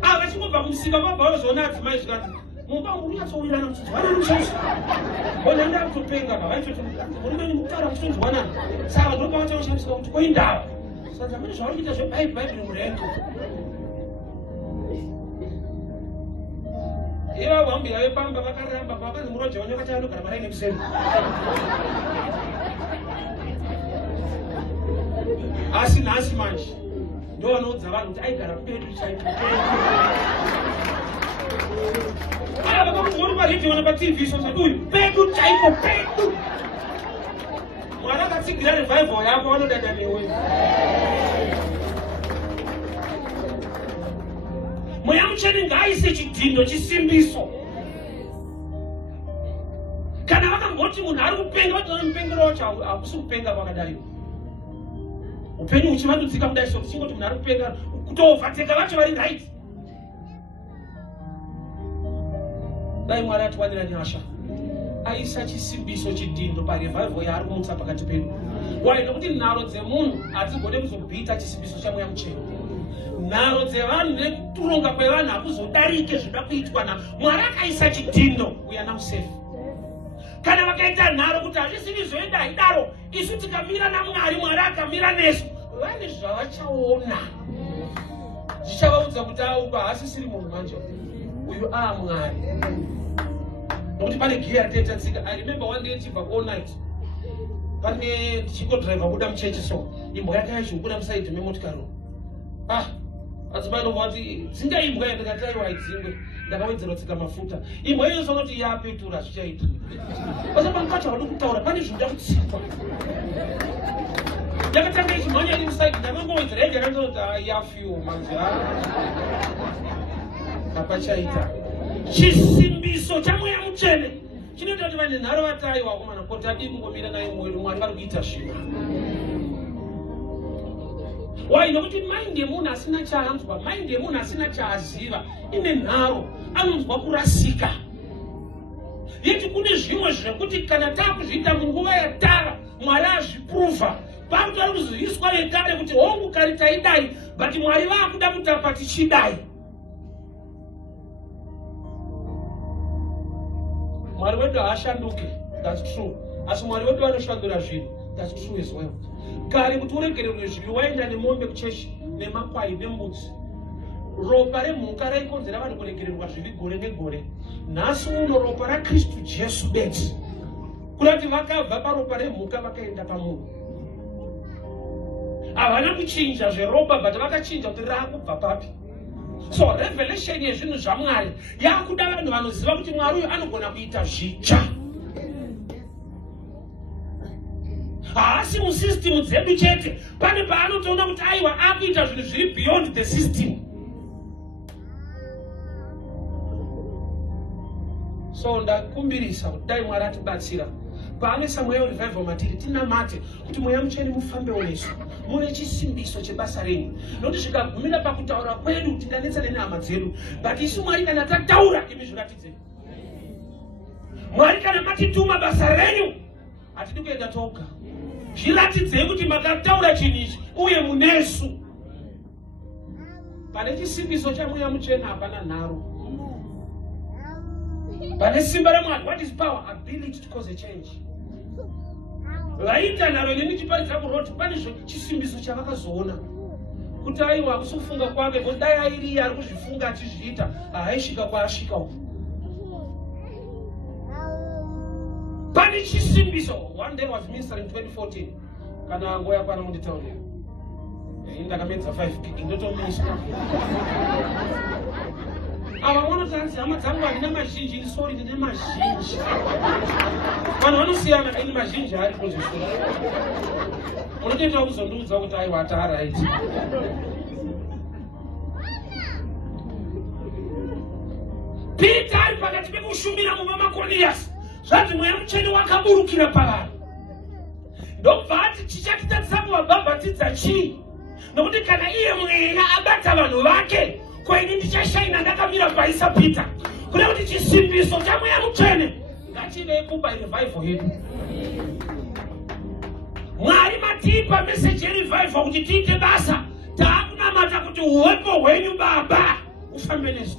Vachingobva kumusika vabva vazoona adzimai zvikati mumba munyatsowirirana muchinzwanana muchechi. Bona ndakutopenga vaitoti murume mukutaura muchinzwanana. Saka ndopavachoshandiswa kuti koindava. Saka mune zvauri kuita zvebhaibheri murengo. Iva vahambira vepamba vakaramba pavakanzi muroja wenyu akati anogara maraini kuseri. Asi nhasi manje ndo vanoudza vanhu kuti aigara pedu chaipo. Ava vakamuzori paredhiyo napaTV sosati uyu pedu chaipo pedu. Mwari akatsigira revival yako vanodada newe. Mweya Mutsvene ngaaise chidhindo chisimbiso. Kana vakangoti munhu ari kupenga vatora mupengero wacho hakusi kupenga kwakadai. Upenyu huchivandudzika kudai so tichingoti munhu ari kupenga kutovhateka vacho vari right. Dai Mwari atiwanira nyasha. Aisa chisimbiso chidhindo parevival yaari kumutsa pakati pedu. Why? Nokuti nharo dzemunhu hadzigone kuzobvita chisimbiso chaMweya Mutsvene. Nharo dzevanhu nekuronga kwevanhu hakuzodarike zvinoda kuitwa naMwari. Akaisa chidhindo, we are now safe. Kana vakaita nharo kuti hazvisiri zvoenda haidaro, isu tikamira naMwari, Mwari akamira nesu, vane zvavachaona. Zvichavaudza kuti auka haasisiri munhu manje, uyu Mwari. Nokuti pane giya tetatsika. I remember one day tichibva all night. Pane tichingodhiraivha kuda muchechi so imbwa yake yachikubuda musaidhi memotikari. Adzimai ndobva kuti dzinga imbwa ndikati aiwa haidzingwe. Ndakawedzera kutsika mafuta. Imbwa iyo sona kuti yapetura zvichaita. Basa pamukati havadi kutaura pane zvinoda kutsikwa. Ndakatanga ichimhanya iri musaidhi, ndakangowedzera yega ndakati yafiwo manje. Hapachaita. Chisimbiso chaMweya Mutsvene chinoita kuti vane nharo vatai vakomana kuti adi kungomira naye mwedu Mwari vari kuita zvima. Why? Nokuti mind yemunhu asina chaanzwa, mind yemunhu asina chaaziva ine nharo, anonzwa kurasika. Yeti kune zvimwe zvekuti kana taakuzviita munguva yatara Mwari azvipruvha. Pakuti ari kuziviswa vekare kuti hongu kare taidai, but Mwari vaakuda kutapa tichidai. Mwari wedu haashanduke, that's true. Asi Mwari wedu anoshandura zvinhu, that's true as well. Kare kuti uregererwe zvivi waenda nemombe kuchechi, nemakwai nembudzi. Ropa remhuka raikonzera vanhu kuregererwa zvivi gore negore. Nhasi uno ropa raKristu Jesu bedzi. Kurati vakabva paropa remhuka vakaenda pamunhu. havana kuchinja zveropa but vakachinja kuti raakubva papi. So revelation yezvinhu zvaMwari yakuda vanhu vanoziva kuti Mwari uyu anogona kuita zvitsva. Haasi musystem dzedu chete, pane paanotoona kuti aiwa akuita zvinhu zviri beyond the system. So ndakumbirisa kuti dai Mwari atibatsira paanoisa mweya revival matiri tinamate kuti mweya mutsvene mufambewo nesu mune chisimbiso chebasa renyu, nokuti zvikagumira pakutaura kwedu tinganetsane nehama dzedu, but isu Mwari kana tataura imi zviratidzei. Mwari kana matituma basa renyu hatidi kuenda toga, zviratidzei kuti makataura chinhu ichi uye munesu. Pane chisimbiso chamweya mutsvene hapana nharo. Pane simba raMwari, what is power? Ability to cause a change. Vaita nharo neni chiparidza kuroti pane chisimbiso chavakazoona kuti aiwa akusufunga kwake, kuti dai airiya ari kuzvifunga achizviita haaisvika kwaasvika uku. Pane chisimbiso. One day I was ministering in 2014. Kana ngoya kwana munditaurira. Ndakamedza 5 gig ndotominister. Avamwana tanzi hama dzangu handina mazhinji, sorry ndine mazhinji. Vanhu vanosiyana kaini mazhinji ari kuzvisura. Unotoita kuzondiudza kuti aiwa ataraiti. Peter ari pakati pekushumira mumama Cornelius. Zvati mweya mutsvene wakaburukira pavanhu. Ndobva ati chichatitadzisa kuvabhabhatidza chii? Nokuti kana iye mweya abata vanhu vake, kwaini ndichashaina ndakamira paisa Peter. Kuda kuti chisimbiso chamweya mutsvene ngachive kuba revival yedu. Mwari matipa message yerevival kuti tiite basa, taakunamata kuti uwepo hwenyu Baba ufambe nesu.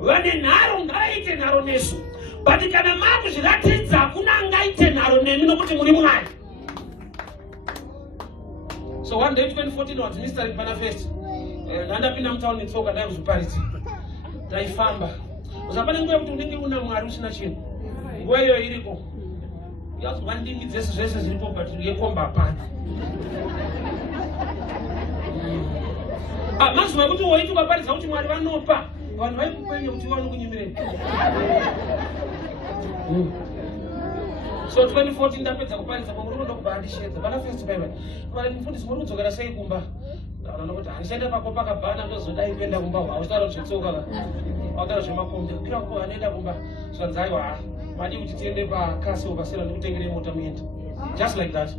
Vane nharo ngavaite nharo nesu, but kana makuzviratidza hakuna angaite nharo nemi nokuti muri Mwari. So one day 2014 was ministering pana first. Ndandapinda mutauni netsoka ndai kuzviparidza. Ndaifamba. Uzapane nguva kuti unenge una Mwari usina chinhu. Nguva iyo iriko. Yazwa ndimi dzese zvese zviripo but yekomba hapana. Mazuva ekuti woiti ukaparidza kuti Mwari vanopa, vanhu vaikupenye kuti vanokunyemerei. So 2014 ndapedza kuparidza pamuri unoda kubva handishedza pana first Bible. Kubva mufundisi muri kudzokera sei kumba? Nokuti handichaenda pako pakabhana ndozodai kuenda kumba, hausitaura zvitsoka wagara zvemakombi. Kira ko anoenda kumba zvanzi aiwa madi kuti tiende pakasi ukasera ndikutengere mota muende. Just like that.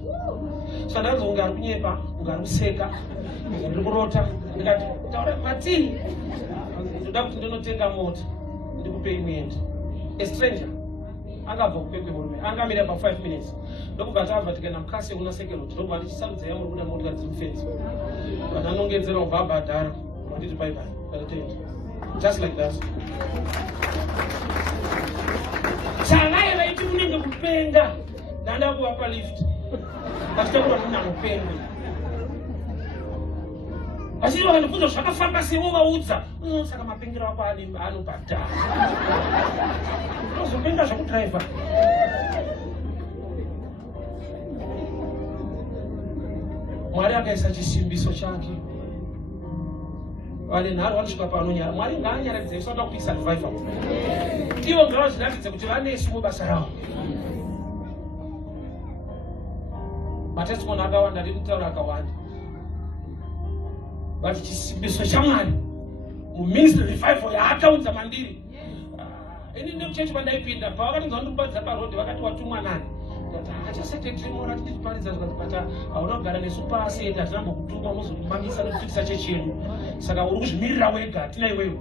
So ndanzo unga ari kunyepa, unga ari kuseka, ndiri kurota, ndikati taura matini. Ndoda kuti ndinotenga mota ndikupei muende. A stranger akabva kupekwe murume angamira pa 5 minutes ndokubva tabva tikaenda mukasi kuna second ndobva ndichisarudza yangu kuda motikari dzimufenzi vananongedzera ubhabha dhara vanditi bye bye ndatenda just like that. Chavaye vaiti kunenge kupenga ndanda kuvapa lift vachitaura kuti ndanopenga vachiti vakandibvunza zvakafamba sevo vaudza saka mapengero ako anobhadhara unozopenga zvekudhiraivha. Mwari akaisa chisimbiso chake. Vane nharo vanosvika panonyara. Mwari ngaanyaradze usada kuisa revival. Ivo ngavazviratidze kuti vanesu mubasa ravo. Matestimony akawanda ndimutaura akawanda. But chisimbiso chaMwari muministry revival yaakaunza mandiri. Ini nemuchechi pandaipinda pavakatonza kundibadza parodi vakati watumwa nani. Achasetetimora tichiparidza kuti hauna kugara nesu pasi ende hatina mbokutuma unozomamisa nokufitisa chechi yedu. Saka uri kuzvimirira wega hatina iwewe.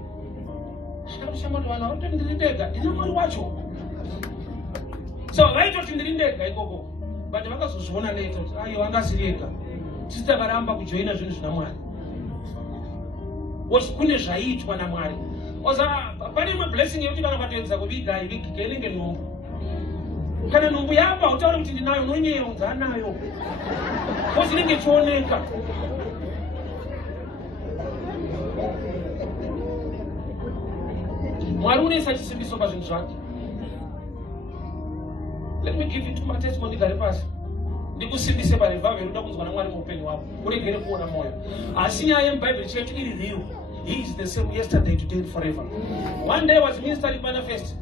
Shamati vanhu varototi ndiri ndega ndina Mwari wacho. So vaitoti ndiri ndega ikoko. But vakazozviona later kuti aiwa angasiri ega. Tisi takaramba kujoina zvinhu zvina Mwari. Kune zvaiitwa naMwari. Oza pane mablessing yekuti kana ukatoedza kuviga ivigike inenge nhumbu. Kana nhumbu yapa utaura kuti ndinayo unonyeunza nayo. Kozi inenge chioneka. Mwari unoisa chisimbiso pazvinhu zvake. Let me give you two testimony gare pasi. ndikusimbise parevival unoda kunzwa naMwari muupenyu wako uregere kuona moyo. Asi nyaya yemuBible chetu iri real. He is the same yesterday, today, and forever. One day I was ministering manifest.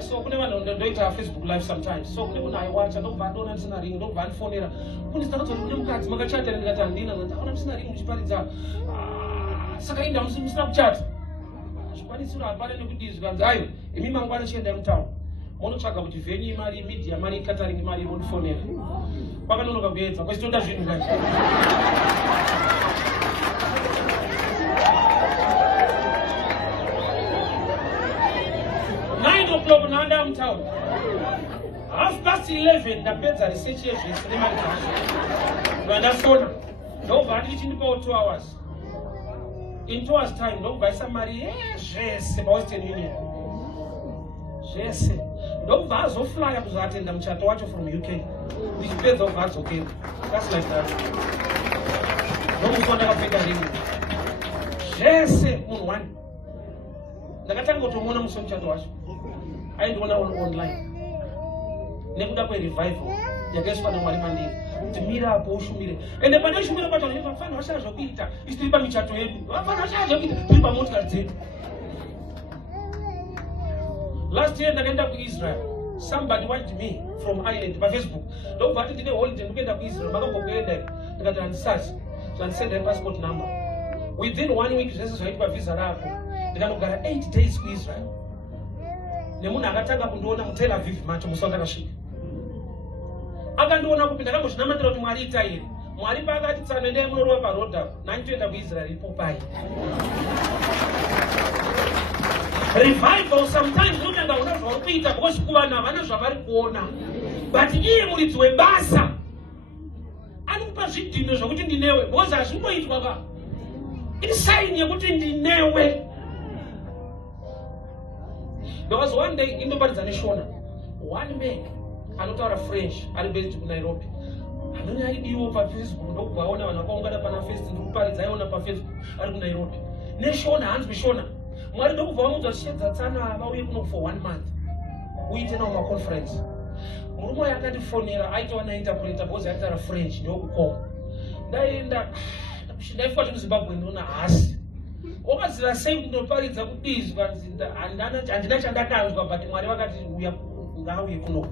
So kune vanhu ndoita Facebook live sometimes. So kune munhu aiwacha ndobva ndona ndisina ring ndobva andifonera. Kundisaka kuti kune mukadzi makachata ndikati handina ndaona ndisina ring muchiparidza. Saka inda musina kuchata. Zvikwanisiro hapana nekudizvi kanzi ayo imi mangwana chienda mutauni. Munotsvaga kuti venue mari, media mari, catering mari rondifonera. Pakanonoka kuedza kwachitoda zvinhu kati. 9 o'clock naenda mtown. 11:30 ndapedza research yezvese nemari dzacho. Ndafona. Ndobva ndichindipa 2 hours. In 2 hours time ndobva isa mari yezvese paWestern Union. Zvese. Ndobva azoflya kuzoatenda muchato wacho from UK. Ndichipedza ubva adzokera. That's like that. Ndokufunda kapfeka ringi. Zvese munhu wani. Ndakatanga kutomuona musi muchato wacho. Aindiona online. Nekuda kwerevival yakaiswa naMwari mandiri. Timira apo ushumire. Ende pandashumira kwacho ndinofana washaya zvokuita. Isitiri pamichato yedu. Vafana washaya zvokuita. Tiri pamotikari dzedu. Last year ndakaenda kuIsrael. Somebody wanted me from Ireland by Facebook. Ndobva ati ndine holiday ndikuenda kuIsrael. Makambokuenda ndikati handisati. Ndandisenda passport number. Within 1 week zvese zvaitwa visa rako. Ndikanogara 8 days kuIsrael. Nemunhu akatanga kundiona muTel Aviv macho musi wandakasvika. Akandiona kupinda akangozvinamatira kuti Mwari ita iri. Mwari paakati tsano endai munorova parodha. Nani toenda kuIsrael ipopai. Revival sometimes unotanga una zvauri kuita because kuvana havana zvavari kuona. But iye muridzi webasa anokupa zvidhino zvokuti ndinewe because hazvimboitwa ka. Insign yekuti ndinewe. There was one day in Ndoparidza Shona, one man anotaura French ari based kuNairobi. Anoni aidiwo paFacebook ndokubvaona vanhu vakaungana pana Facebook ndikuparidza aiona paFacebook ari kuNairobi. Neshona hanzwi Shona. Mwari ndokubva vamudza tichedza tsana vauye kuno for 1 month. Uite nawo maconference. Murume uyu akandifonera aitawa nainterpreter because aitaura French ndokukoma. Ndaenda ndaifuka muZimbabwe ndinoona hasi. Wakazira sei kundoparidza kudizwa handina chandakanzwa but Mwari vakati uya ngauye kuno.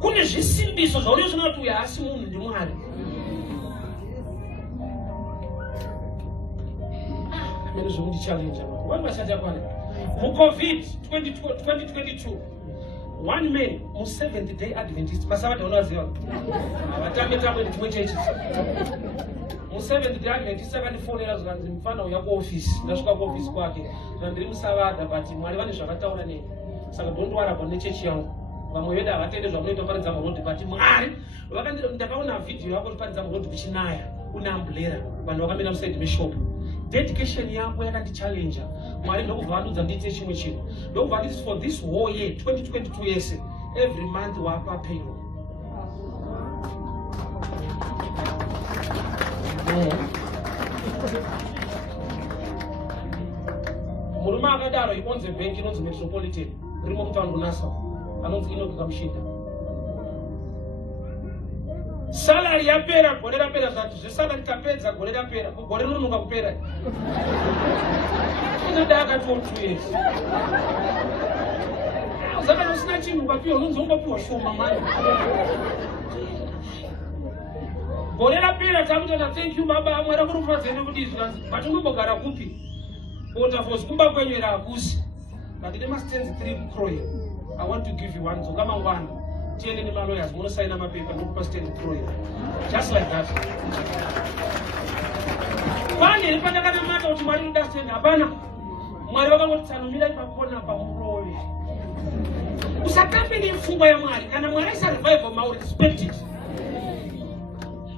Kune zvisimbiso zvaunozvina kuti uya hasi munhu ndiMwari. Mene zvokundichallenge apa. Wani vasati yakwana. MuCovid 2022. One man, mu7th day Adventist, pasavati unoziva. Vatambe ndimwe chechi. Mu7th day Adventist akandifonera zvanzi mufana uya kuoffice. Ndasvika kuoffice kwake. Ndiri musavada but Mwari vane zvavataura neni. Saka don't worry about nechechi yangu. Vamwe vedu havatende zvamunoita paridza murodhi but Mwari ndakaona video yako paridza murodhi kuchinaya. Una umbrella. Vanhu vakamira muside meshop. Dedication yako yakandichallenge. Mwari ndokubva vandudza ndiite chimwe chinhu. Ndokubva nditi for this whole year 2022 yese every month wapa payroll. Murume akadaro ikonze bank inonzi Metropolitan rimo mutauni kuNassau anonzi Enoch Kamushinda. Salary yapera gore rapera zvati zvesalary tapedza gore rapera gore rinonoka kupera. Inoda akati 2 years. Zaka usina chinhu kwapiwa unonzombopiwa shoma mari. Gore rapera tamutana thank you baba Mwari akurufadzeni kuti zvanzi but unombogara kupi? Ota for kumba kwenyera hakusi. But ine mastenzi 3 kroye. I want to give you one zonga mangwana. Tiende ne lawyers munosaina mapepa nokupa stand kroye. Just like that. Kwani nipandakana mata kuti Mwari understand hapana. Mwari vakangoti tsanomira ipakona pamurowe. Usatambe nepfungwa yaMwari kana Mwari aisa revival mau respect it.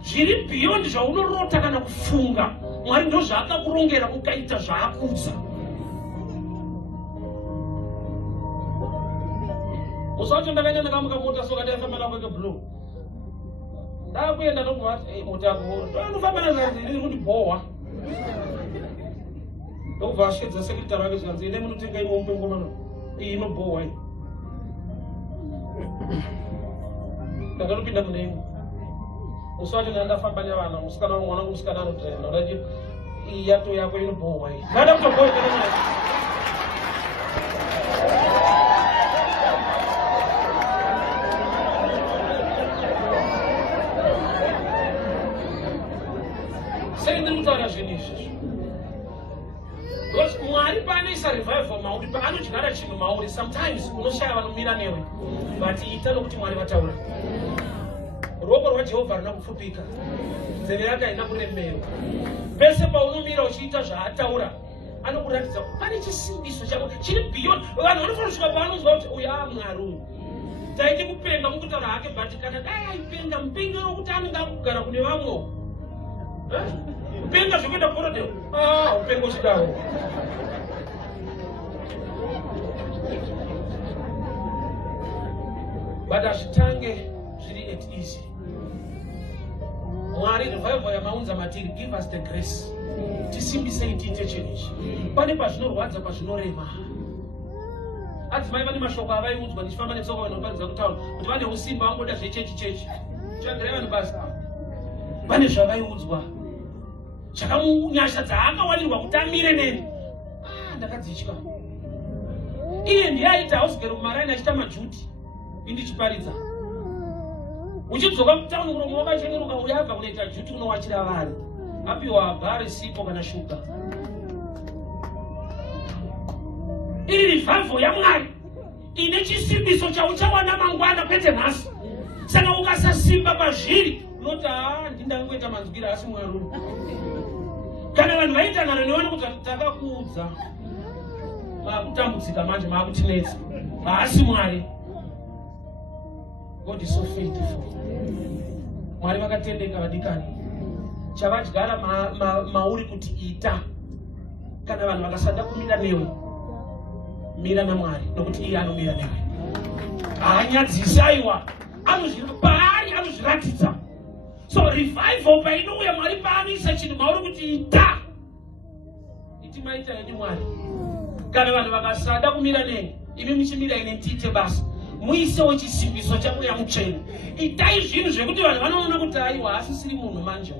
Zviri beyond zvaunorota kana kufunga. Mwari ndo zvaakakurongera ukaita zvaakudza. Usacho ndakaenda ndakamuka mota soka ndafamba nakweke blue. Ndakuenda ndokubva mota yako ndofamba nazvanzi ndiri kundibohwa. Ndokubva ashedza sekretari wake zvanzi ine munotenga imwe mupengo mano. Iyi inobohwa iyi. ndakanopinda mune imwe musi wacho ndandafamba nevana musikana mwanangu musikana anotrenda ndati iyi yato yako inobohwa iyi ndada kutobohwa sei ndiri kutaura zvinhu izvizvi because Mwari paanoisa revival mauri paanodyara chinhu mauri sometimes unoshaya vanomira newe but ita nokuti Mwari vataura. Ruoko rwaJehovha haruna kupfupika, nzeve yake haina kuremera. Pese paunomira uchiita zvaataura anokuratidza kuti pane chisimbiso chako chiri beyond. Vanhu vanofanira kusvika paanonzwa kuti uyu Mwari uyu taiti kupenga mukutaura hake but kana dai aipenga mupenga rokuti anenge akugara kune vamwewo upenga zvekuenda kukorodero upenga uchidawo. But hazvitange zviri at easy. Mwari revival yamaunza matiri give us the grace. Tisimbisei tiite chinhu ichi. Pane pazvinorwadza pazvinorema. Adzimai vane mashoko avaiudzwa ndichifamba netsoka vanoparidza kutaura kuti vane usimba vangoda zvechechi. Tsvagirai vanhu basa. Vane zvavaiudzwa. Zvakamunyasha akawanirwa kuti amire neni. Ndakadzitya. Iye ndiye aita hausgere kumaraini achiita majuti. Indichiparidza. Uchidzoka kutauni muromo wakacheneruka uyabva kunoita juti unowachira vari. Apiwa bhari sipo kana shuga. Iri revival yaMwari ine chisimbiso chauchawana mangwana kwete nhasi. Saka ukasasimba pazviri unoti ndindangoita manzwira asi Mwari. Kana vanhu vaita naro nione kuti takakuudza maakutambudzika manje maakutinetsa asi Mwari. God is so faithful. Mwari vakatendeka vadikani. Chavadyara mauri kuti ita. Kana vanhu vakasada kumira newe, mira naMwari nokuti iye anomira newe. Haanyadzisi aiwa. Paari anozviratidza. So revival painouya Mwari paanoisa chinhu mauri kuti ita. Iti maita yani Mwari. Kana vanhu vakasada kumira newe, imi muchimira ine tiite basa. Muisewo chisimbiso chamweya mutsvene. Itai zvinhu zvekuti vanhu vanoona kuti aiwa asisiri munhu manje.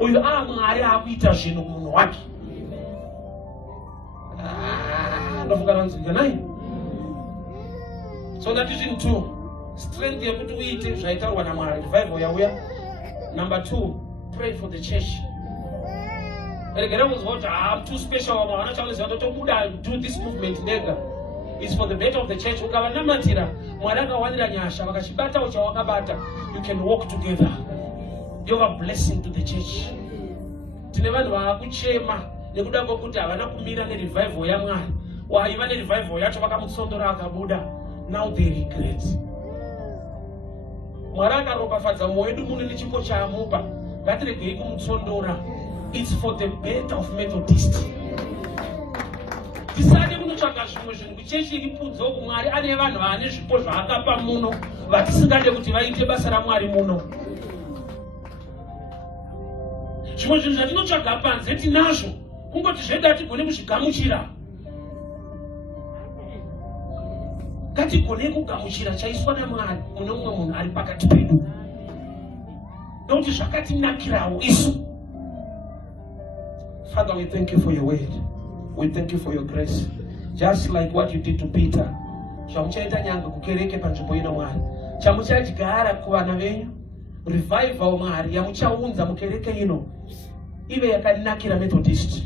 Uyu Mwari akuita zvinhu kumunhu wake. Ndofunga nanzwika nai. So that is in 2. Strength yekuti uite zvaitaurwa naMwari. Revival yauya. Number 2, pray for the church. Regera kuzwa kuti I'm too special vamwana chauziva totobuda do this movement ndega. It's for the better of the church. Ukavanamatira Mwari akawanira nyasha vakachibatawo chawakabata, you can walk together. You have a blessing to the church. Tine vanhu vakuchema nekuda kwokuti havana kumira nerevival yaMwari. Waiva nerevival yacho vakamutsondora akabuda. Now they regret. Mwari akaropafadza mwoyo wedu muno nechipo chaamupa. Ngatiregei kumutsondora. It's for the better of Methodist. Tisade kunotsvaga zvimwe zvinhu kuchechi iripudzo kuMwari ane vanhu vane zvipo zvaakapa muno vatisingade kuti vaite basa raMwari muno. Zvimwe zvinhu zvatinotsvaga panze tinazvo kungoti zvedu hatigone kuzvigamuchira. Ngatigone kugamuchira chaiswa naMwari mune mumwe munhu ari pakati pedu, nokuti zvakatinakirawo isu. Father, we thank you for your word. We thank you for your grace. Just like what you did to Peter. Chamuchaita nyanga kukereke panzvimbo ino Mwari. Chamuchadyara kuvana venyu. Revival Mwari yamuchaunza mukereke ino ive yakanakira Methodist.